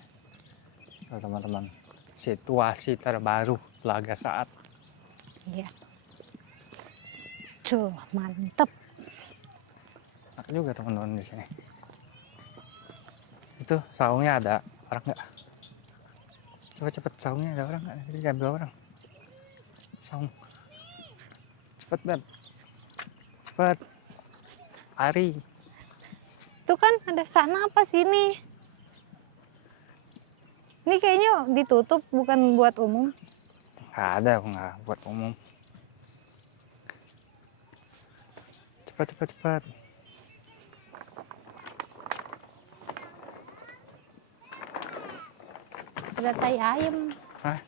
Tuh, teman-teman, situasi terbaru Telaga Saat. Iya. Tuh, mantep. Enak juga teman-teman di sini. Itu saungnya ada orang nggak? Cepet-cepet, saungnya ada orang nggak? Nanti diambil orang. Saung. Cepet Beb. Cepet. Ari. Itu kan ada sana apa sini? Ini kayaknya ditutup, bukan buat umum. Nggak ada, nggak buat umum. Cepat. Ada tai ayam. Hah?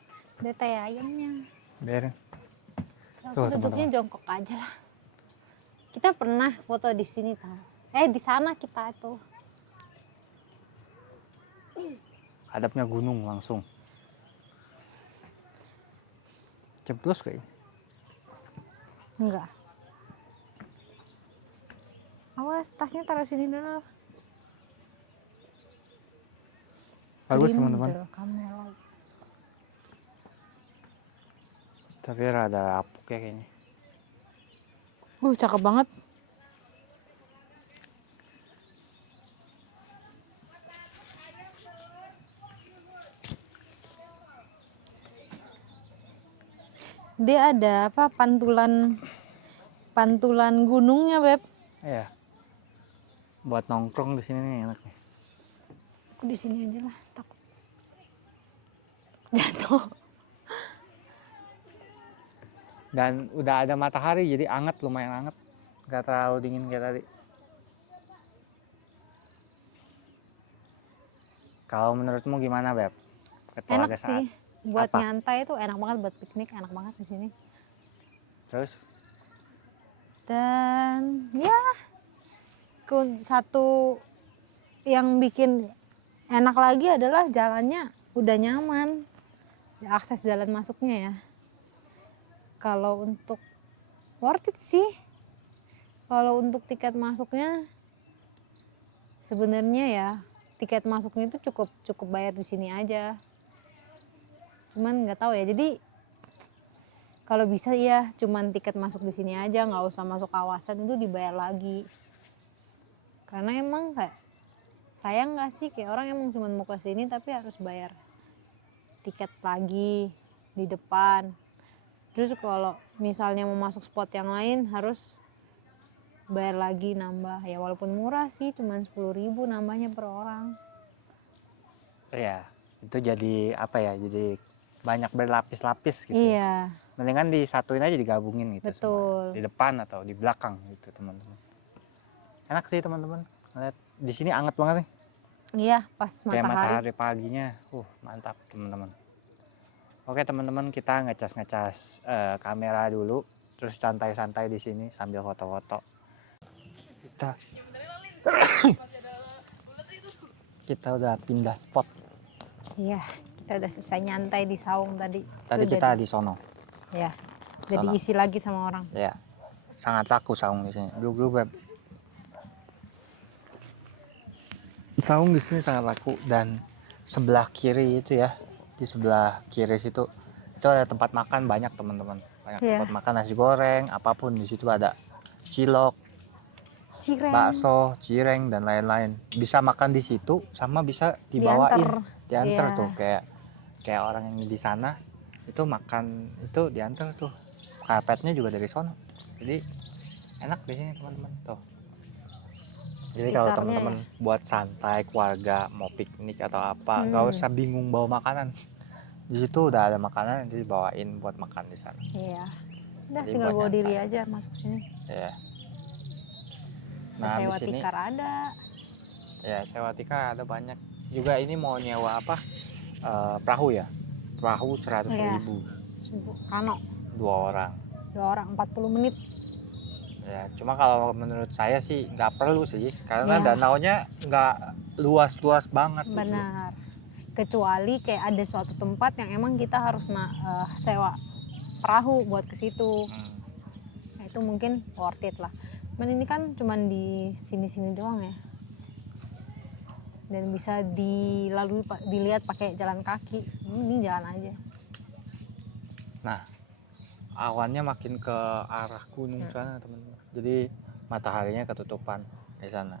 Ada tai ayamnya. Biarin. Aku duduknya jongkok aja lah. Kita pernah foto di sini tau. Di sana kita tuh. Hadapnya gunung langsung. Ceplos kayaknya. Enggak. Awas, tasnya taruh sini dulu. Bagus teman-teman. Kamera. Tapi rada apuk ya kayaknya. Cakep banget. Dia ada apa pantulan gunungnya, Beb. Iya. Buat nongkrong di sini nih enak nih. Aku di sini aja lah, takut jatuh. Dan udah ada matahari jadi anget, lumayan anget. Gak terlalu dingin kayak tadi. Kalau menurutmu gimana, Beb? Enak sih. Buat Apa? nyantai itu enak banget, buat piknik enak banget di sini. Terus Dan ya satu yang bikin enak lagi adalah jalannya udah nyaman. Akses jalan masuknya ya. Kalau untuk worth it sih. Kalau untuk tiket masuknya sebenarnya ya tiket masuknya itu cukup bayar di sini aja. Cuman nggak tahu ya. Jadi kalau bisa ya cuman tiket masuk di sini aja, nggak usah masuk kawasan itu dibayar lagi. Karena emang kayak sayang nggak sih kayak orang emang cuma mau ke sini tapi harus bayar tiket lagi di depan. Terus kalau misalnya mau masuk spot yang lain harus bayar lagi nambah. Ya walaupun murah sih cuman 10.000 nambahnya per orang. ya itu jadi apa ya? Jadi banyak berlapis-lapis gitu. Iya. Mendingan disatuin aja, digabungin gitu. Betul. Semua. Di depan atau di belakang gitu, teman-teman. Enak sih teman-teman. Lihat di sini anget banget nih. Iya, pas Kayak matahari. matahari paginya. Mantap teman-teman. Oke teman-teman, kita ngecas kamera dulu, terus santai-santai di sini sambil foto-foto. Kita udah pindah spot. Iya, kita udah selesai nyantai di saung tadi. Tadi kita di sono. Ya, jadi Sono. isi lagi sama orang. Ya, sangat laku saung di sini. Dulu Beb. Saung di sini sangat laku, dan sebelah kiri itu ya, di sebelah kiri situ itu ada tempat makan banyak teman-teman. Banyak Iya. tempat makan, nasi goreng, apapun di situ ada. Cilok, Cireng. bakso, cireng dan lain-lain. Bisa makan di situ sama bisa dibawain, diantar Iya. tuh kayak orang yang di sana itu makan itu diantar tuh. Karpetnya juga dari sono. Jadi enak di sini teman-teman tuh. Jadi kalau Tikarnya teman-teman buat santai keluarga mau piknik atau apa, nggak usah bingung bawa makanan. Di situ udah ada makanan yang dibawain buat makan di sana. Iya. Udah Jadi tinggal buat bawa diri nyantai. aja masuk sini. Ya. Bisa Nah, sewa di sini tikar ada. ya sewa tikar ada banyak. Juga ini mau nyewa apa? Perahu ya. Perahu 100.000. Kano. 2 orang. 2 orang 40 menit. Ya, cuma kalau menurut saya sih nggak perlu sih, karena Ya. danaunya nggak luas-luas banget. Benar. Kecuali kayak ada suatu tempat yang emang kita harus sewa perahu buat ke situ. Nah, itu mungkin worth it lah. Cuman ini kan cuman di sini-sini doang ya. Dan bisa dilalui dilihat pakai jalan kaki. Ini jalan aja. Nah, awannya makin ke arah gunung sana teman-teman. Jadi mataharinya ketutupan di sana.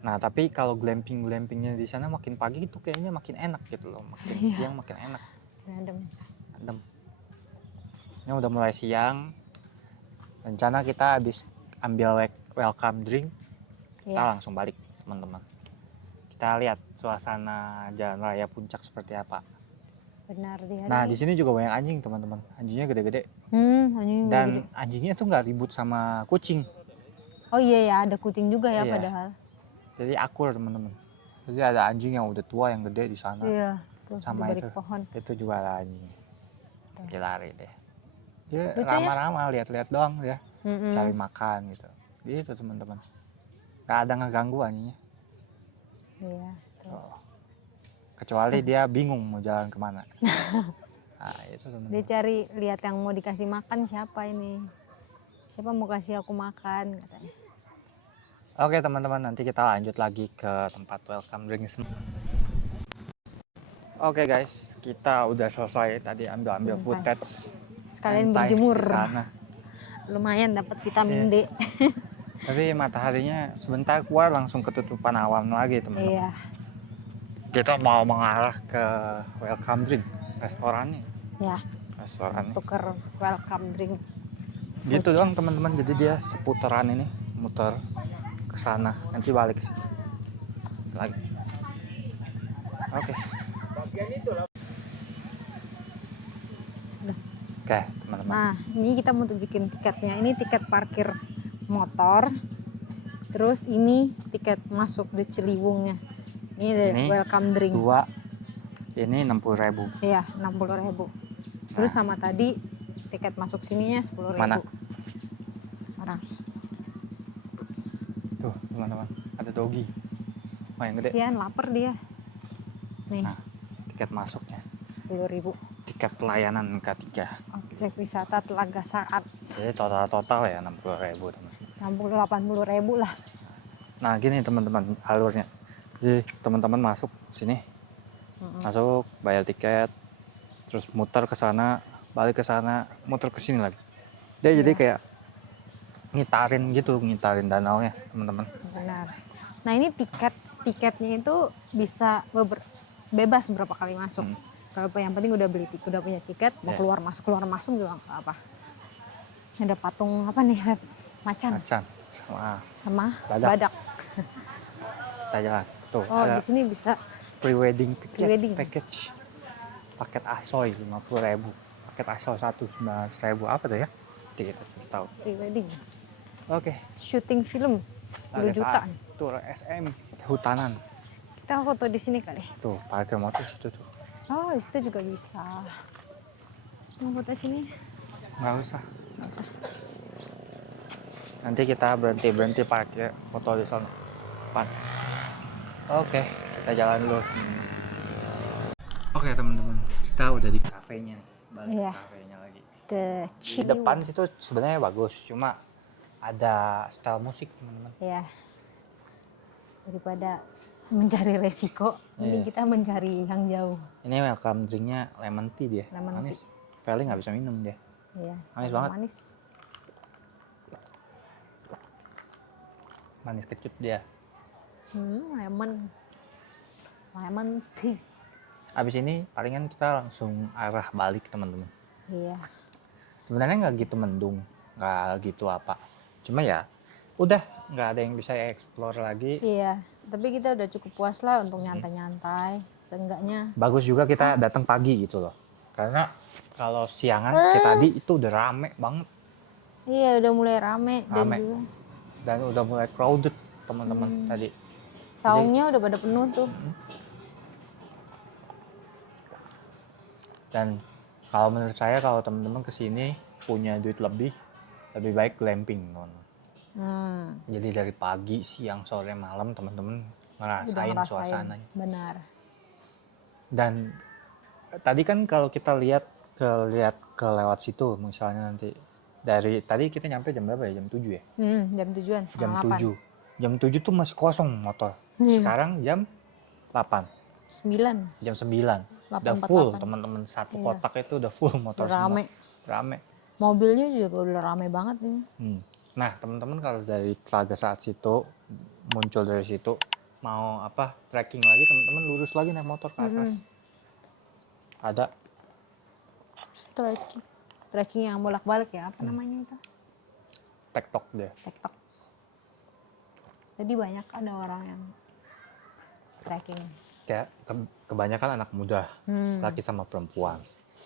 Nah, tapi kalau glampingnya di sana makin pagi itu kayaknya makin enak gitu loh. Makin siang makin enak. Adem. Ini udah mulai siang. Rencana kita habis ambil welcome drink, kita langsung balik teman-teman. Kita lihat suasana Jalan Raya Puncak seperti apa. Benar di hari. Nah, di sini juga banyak anjing teman-teman. Anjingnya gede-gede. Anjing Dan gede. anjingnya tuh nggak ribut sama kucing. Oh iya ya, ada kucing juga ya. Iya. Padahal. Jadi akur teman-teman. Jadi ada anjing yang udah tua yang gede di sana. Iya. Tuh, sama di balik pohon. Itu juga ada anjing. Dia lari deh. Dia lucu ramah-ramah, lihat-lihat doang ya. Cari makan gitu. Gitu teman-teman. Gak ada ngeganggu anjingnya. Iya. Tuh. Kecuali dia bingung mau jalan kemana. Nah, itu teman-teman. Dia cari lihat yang mau dikasih makan siapa ini. Siapa mau kasih aku makan katanya. Oke teman-teman, nanti kita lanjut lagi ke tempat welcome drink. Oke guys, kita udah selesai tadi ambil footage. Sekalian berjemur. Di sana. Lumayan dapat vitamin D. Tapi mataharinya sebentar keluar langsung ketutupan awan lagi teman-teman. Iya. Kita mau mengarah ke welcome drink restorannya. Ya. restoran. tuker welcome drink. Gitu doang teman-teman, jadi dia seputaran ini muter ke sana, nanti balik ke sini lagi. Oke. Oke, teman-teman. Nah, ini kita mau bikin tiketnya. Ini tiket parkir motor. Terus ini tiket masuk di Ciliwungnya. Ini welcome drink. Dua. Ini 60.000. Iya, 60.000. Terus sama tadi tiket masuk sininya 10.000. Mana? Orang. Tuh, teman-teman, ada doggy. Yang gede. Kasihan, lapar dia. Nih, Nah, tiket masuknya 10.000. tiket pelayanan K3. Objek wisata Telaga Saat. Jadi total ya 60.000 teman. 80-80.000 lah. Nah gini teman-teman alurnya. Jadi teman-teman masuk sini, masuk bayar tiket, terus muter ke sana, balik ke sana, muter ke sini lagi. Dia jadi kayak ngitarin danau ya teman-teman. Benar. Nah ini tiketnya itu bisa bebas berapa kali masuk. Kalau yang penting udah punya tiket, mau keluar masuk juga nggak apa. Ada patung apa nih, Beb? Macan sama badak. Kita jalan. Tuh, Oh ada di sini bisa pre-wedding package. Paket Asoy 50.000, paket Asoy 19.000, apa tuh ya? Kita tahu. Pre-wedding. Oke. Syuting film 10 jutaan. Tur SM hutanan. Kita foto di sini kali. Tuh parkir motor situ tuh. Oh di situ juga bisa. Mau foto sini? Nggak usah. Nggak usah. Nanti kita berhenti parkir foto di sana. Depan. Oke, kita jalan dulu. Oke teman-teman, kita udah di kafenya nih. Balik ke kafenya lagi. Di depan situ sebenarnya bagus, cuma ada style musik teman-teman. Ya. Daripada mencari resiko, mending kita mencari yang jauh. Ini welcome drinknya lemon tea dia. Manis. Feli nggak bisa minum dia. Iya. Manis banget. Manis kecut dia. Lemon tea. Abis ini palingan kita langsung arah balik teman-teman. Iya. Sebenarnya nggak gitu mendung, nggak gitu apa. Cuma ya udah nggak ada yang bisa explore lagi. Iya. Tapi kita udah cukup puas lah untuk nyantai-nyantai. Seenggaknya. Bagus juga kita datang pagi gitu loh. Karena kalau siangan kayak tadi itu udah rame banget. Iya udah mulai rame. Dan udah mulai crowded teman-teman tadi. Saungnya udah pada penuh tuh. Dan kalau menurut saya kalau teman-teman kesini punya duit lebih baik glamping teman-teman. Jadi dari pagi, siang, sore, malam teman-teman ngerasain suasananya. Benar. Dan tadi kan kalau kita lihat ke lewat situ misalnya nanti dari tadi kita nyampe jam berapa ya? Jam 7 ya? Jam 7-an, Jam 7. 7. Jam 7 tuh masih kosong motor. Sekarang jam 8. 9. Jam 9. Udah full teman-teman, satu kotak itu udah full motor rame. Semua. Rame. Mobilnya juga udah rame banget ini. Nah teman-teman kalau dari Telaga Saat situ muncul dari situ mau apa trekking lagi teman-teman lurus lagi naik motor ke atas. Ada trekking yang bolak-balik ya, apa namanya itu? TikTok dia. TikTok. Jadi banyak ada orang yang trekking. Kayak kebanyakan anak muda, laki sama perempuan.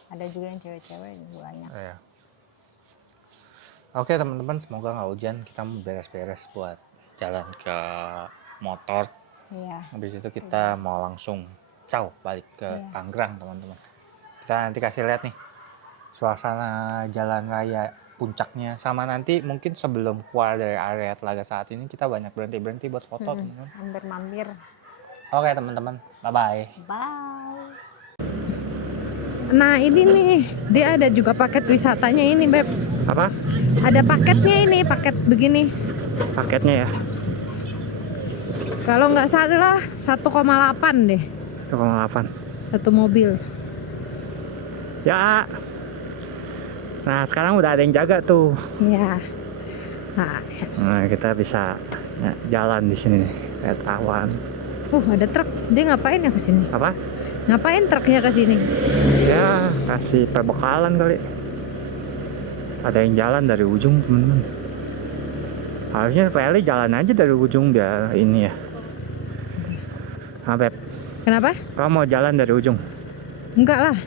Ada juga yang cewek-cewek juga banyak. Iya. Oke teman-teman, semoga nggak hujan. Kita mau beres-beres buat jalan ke motor. Iya. Habis itu kita mau langsung balik ke Tangerang teman-teman. Kita nanti kasih lihat nih suasana jalan raya puncaknya. Sama nanti mungkin sebelum keluar dari area Telaga Saat ini kita banyak berhenti buat foto teman-teman. Mampir-mampir. Oke teman-teman, bye-bye. Bye. Nah ini nih, dia ada juga paket wisatanya ini Beb. Apa? Ada paketnya ini, paket begini. Paketnya ya? Kalau nggak salah 1,8 deh. 1,8. Satu mobil. Ya. Nah sekarang udah ada yang jaga tuh. Iya. Nah kita bisa jalan di sini nih, lihat awan. Ada truk. Dia ngapain ya kesini? Apa? Ngapain truknya ke sini? Ya kasih perbekalan kali. Ada yang jalan dari ujung teman-teman. Harusnya Feli jalan aja dari ujung biar ini ya. Nah, Beb, Kenapa? kamu mau jalan dari ujung? Enggak lah.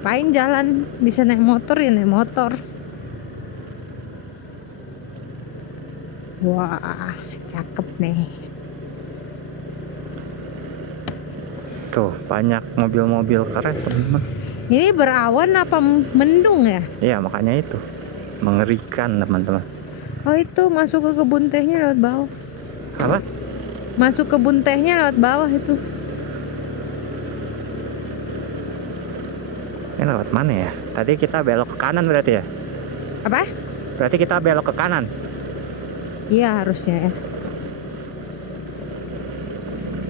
Paling jalan, bisa naik motor ya naik motor. Wah, cakep nih. Tuh banyak mobil-mobil keren teman-teman. Ini berawan apa mendung ya? Iya makanya itu mengerikan teman-teman. Oh itu masuk ke kebun tehnya lewat bawah. Apa? Masuk kebun tehnya lewat bawah itu. Ini lewat mana ya? Tadi kita belok ke kanan berarti ya? Apa? Berarti kita belok ke kanan. Iya harusnya ya.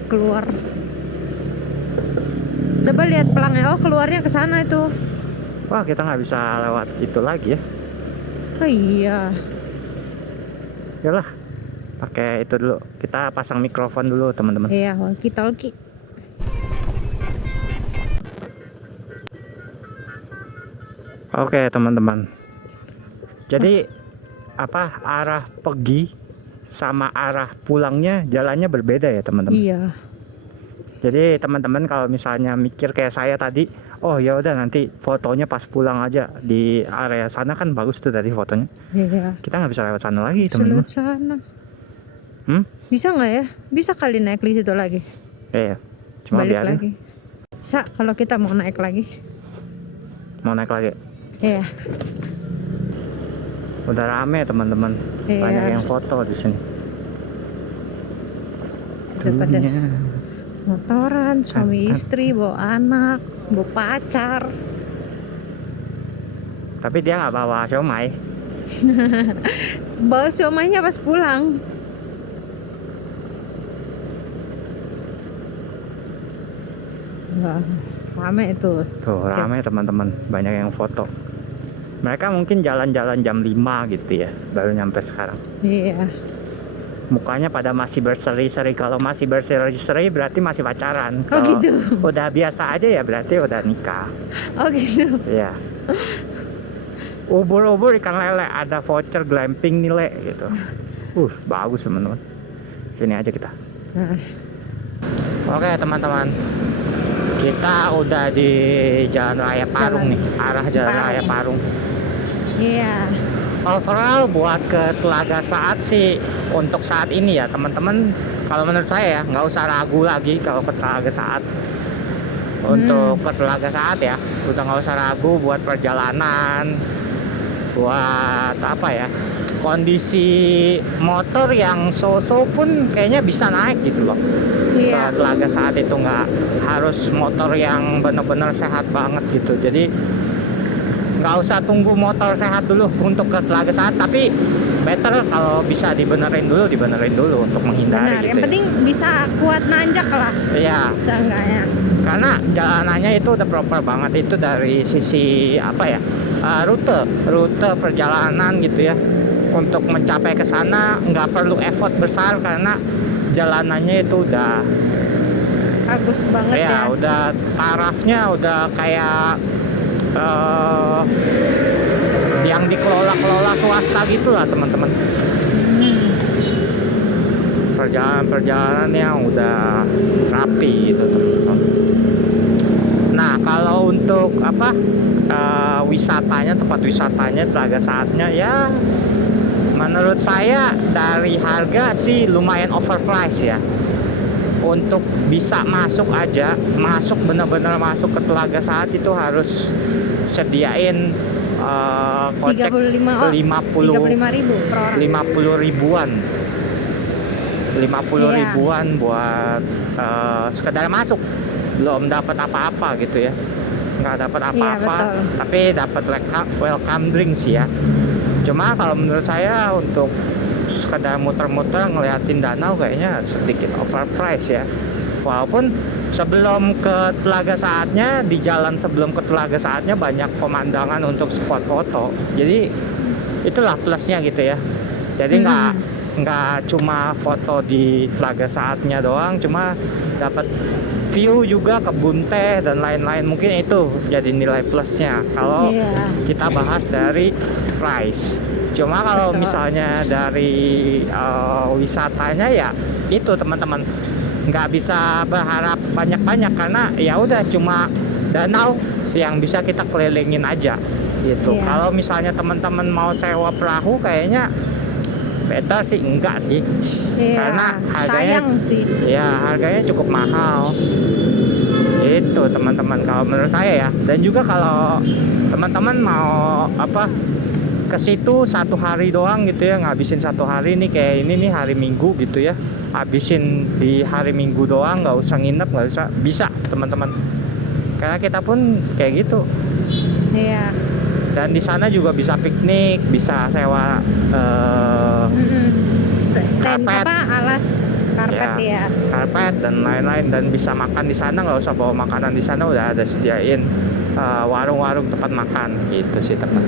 Keluar. Coba lihat pelangnya. Oh keluarnya ke sana itu. Wah kita nggak bisa lewat itu lagi ya. Oh iya. Yalah, pakai itu dulu. Kita pasang mikrofon dulu teman-teman. Iya, walkie talkie. Oke teman-teman. Jadi apa arah pergi sama arah pulangnya jalannya berbeda ya teman-teman. Iya. Jadi teman-teman kalau misalnya mikir kayak saya tadi, oh ya udah nanti fotonya pas pulang aja di area sana kan bagus tuh tadi fotonya. Iya. Kita nggak bisa lewat sana lagi Bisa teman-teman. lewat sana. Hmm? Bisa nggak ya? Bisa kali naik di situ lagi. Iya. Cuma Balik biarin. lagi. Bisa kalau kita mau naik lagi. Mau naik lagi. Iya. Udah rame teman-teman. Iya. Banyak yang foto di sini. Daripada Dunia. motoran, suami istri, bawa anak, bawa pacar. Tapi dia nggak bawa siomay. Bawa siomaynya pas pulang. Wah, rame itu. Tuh rame teman-teman. Banyak yang foto. Mereka mungkin jalan-jalan jam 5 gitu ya. Baru nyampe sekarang. Iya. Mukanya pada masih berseri-seri. Kalau masih berseri-seri berarti masih pacaran. Oh Kalau gitu. udah biasa aja ya berarti udah nikah. Oh gitu. Iya. Ubur-ubur ikan lele, ada voucher glamping nih le gitu. Bagus teman-teman. Sini aja kita. Nah, Oke teman-teman. Kita udah di Jalan Raya Parung nih, arah Jalan Parung. Raya Parung. iya. Overall buat ke Telaga Saat sih untuk saat ini ya teman-teman, kalau menurut saya ya nggak usah ragu lagi kalau ke Telaga Saat. Untuk ke Telaga Saat ya udah nggak usah ragu buat perjalanan, buat apa ya, kondisi motor yang so-so pun kayaknya bisa naik gitu loh. Iya. Ke Telaga Saat itu nggak harus motor yang bener-bener sehat banget gitu. Jadi nggak usah tunggu motor sehat dulu untuk ke Telaga Saat, tapi better kalau bisa dibenerin dulu untuk menghindari Benar. gitu Yang ya. penting bisa kuat nanjak lah. Iya, Seenggaknya. karena jalanannya itu udah proper banget, itu dari sisi apa ya, rute perjalanan gitu ya. Untuk mencapai ke sana nggak perlu effort besar karena jalanannya itu udah Bagus banget ya. ya udah tarafnya udah kayak yang dikelola swasta gitulah teman-teman. Perjalanan yang udah rapi gitu teman-teman. Nah kalau untuk apa wisatanya, tempat wisatanya Telaga Saatnya ya menurut saya dari harga sih lumayan overpriced ya. Untuk bisa masuk benar-benar masuk ke Telaga Saat itu harus sediain kocek 35 ribu per orang. 50 ribuan. 50 Iya. ribuan buat sekedar masuk, belum dapat apa-apa gitu ya, nggak dapat apa-apa, betul. tapi dapat welcome drink sih ya. Cuma kalau menurut saya untuk sekedar muter-muter ngeliatin danau kayaknya sedikit overpriced ya. Walaupun sebelum ke Telaga Saatnya, di jalan sebelum ke Telaga Saatnya banyak pemandangan untuk spot foto. Jadi itulah plusnya gitu ya. Jadi nggak cuma foto di Telaga Saatnya doang, cuma dapat view juga, kebun teh dan lain-lain. Mungkin itu jadi nilai plusnya kalau Iya. kita bahas dari price. Cuma kalau Betul. misalnya dari wisatanya ya itu teman-teman nggak bisa berharap banyak-banyak karena ya udah cuma danau yang bisa kita kelilingin aja gitu. Iya. Kalau misalnya teman-teman mau sewa perahu kayaknya beda sih, enggak sih. Iya. Karena harganya- Sayang sih. Ya harganya cukup mahal itu teman-teman kalau menurut saya ya. Dan juga kalau teman-teman mau apa ke situ 1 hari doang gitu ya, ngabisin 1 hari nih kayak ini nih hari Minggu gitu ya, habisin di hari Minggu doang, nggak usah nginep, nggak usah, bisa teman-teman, karena kita pun kayak gitu. Iya. Dan di sana juga bisa piknik, bisa sewa Karpet. Alas karpet ya. karpet dan lain-lain, dan bisa makan di sana, nggak usah bawa makanan, di sana udah ada sediain warung-warung tempat makan gitu sih teman.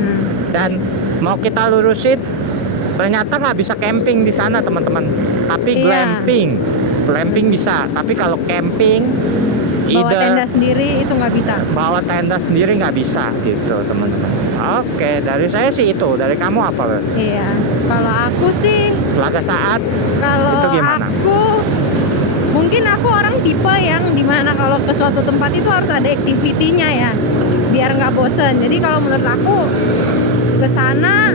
Dan mau kita lurusin, ternyata nggak bisa camping di sana teman-teman, tapi Iya. glamping bisa, tapi kalau camping Bawa either tenda sendiri itu nggak bisa. bawa tenda sendiri nggak bisa gitu teman-teman. Oke, dari saya sih itu. Dari kamu apa Len? Iya. Kalau aku sih, Telaga Saat kalau Itu gimana? aku mungkin aku orang tipe yang dimana kalau ke suatu tempat itu harus ada activity-nya ya, biar nggak bosen. Jadi kalau menurut aku ke sana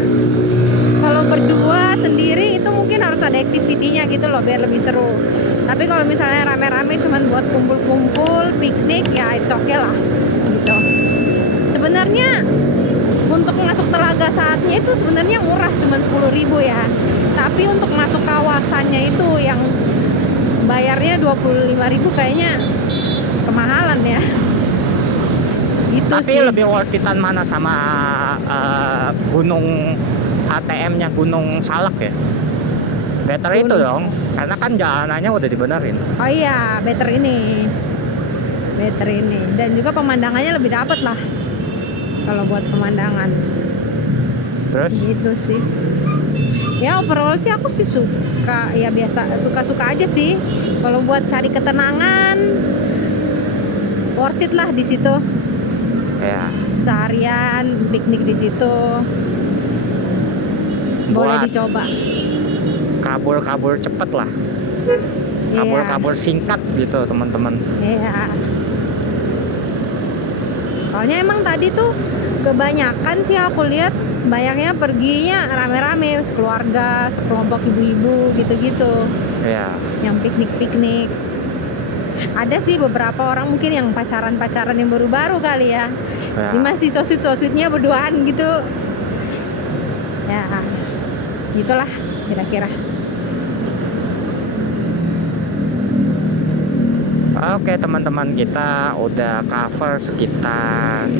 kalau berdua sendiri itu mungkin harus ada activity-nya gitu loh, biar lebih seru. Tapi kalau misalnya rame-rame cuman buat kumpul-kumpul, piknik, ya it's okay lah gitu. Sebenarnya untuk masuk Telaga Saatnya itu sebenarnya murah, cuman 10.000 ya. Tapi untuk masuk kawasannya itu yang bayarnya 25.000 kayaknya kemahalan ya. Gitu tapi sih. lebih worth it-an mana sama gunung HTM-nya Gunung Salak ya? Better itu Gunung dong, karena kan jalanannya udah dibenerin. Oh iya, better ini. Better ini. Dan juga pemandangannya lebih dapet lah. Kalau buat pemandangan. Terus Gitu sih. Ya overall sih aku sih suka, ya biasa, suka-suka aja sih. Kalau buat cari ketenangan, worth it lah di situ. ya Seharian piknik di situ. Boleh buat dicoba. kabur-kabur cepet lah, Iya. kabur-kabur singkat gitu teman-teman. Iya. Soalnya emang tadi tuh kebanyakan sih aku lihat banyaknya perginya rame-rame, sekeluarga, sekelompok ibu-ibu gitu-gitu, Ya, yang piknik-piknik. Ada sih beberapa orang mungkin yang pacaran-pacaran yang baru-baru kali ya. ya. Ini masih so-sweet-so-sweetnya berduaan gitu. Ya, gitulah kira-kira. Oke teman-teman, kita udah cover sekitar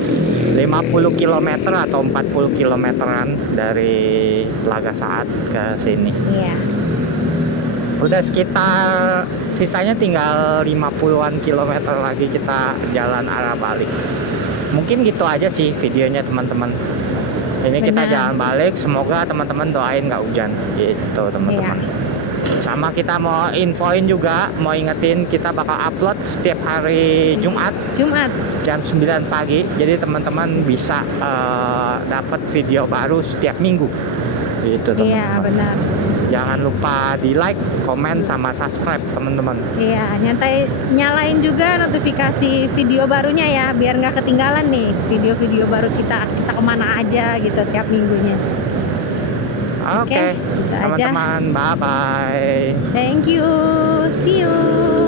50 km atau 40 kilometeran dari Telaga Saat ke sini. Iya. Udah sekitar, sisanya tinggal 50-an kilometer lagi kita jalan arah balik. Mungkin gitu aja sih videonya teman-teman. Ini kita Benar. jalan balik, semoga teman-teman doain nggak hujan gitu teman-teman. Sama kita mau infoin juga, mau ingetin kita bakal upload setiap hari Jumat Jumat. jam 9 pagi. Jadi teman-teman bisa dapat video baru setiap minggu. Gitu teman-teman. Iya, benar. Jangan lupa di like, komen, sama subscribe teman-teman. Iya, nyalain juga notifikasi video barunya ya, biar nggak ketinggalan nih video-video baru kita kemana aja gitu tiap minggunya. Oke, gitu aja. teman-teman, bye bye. Thank you, see you.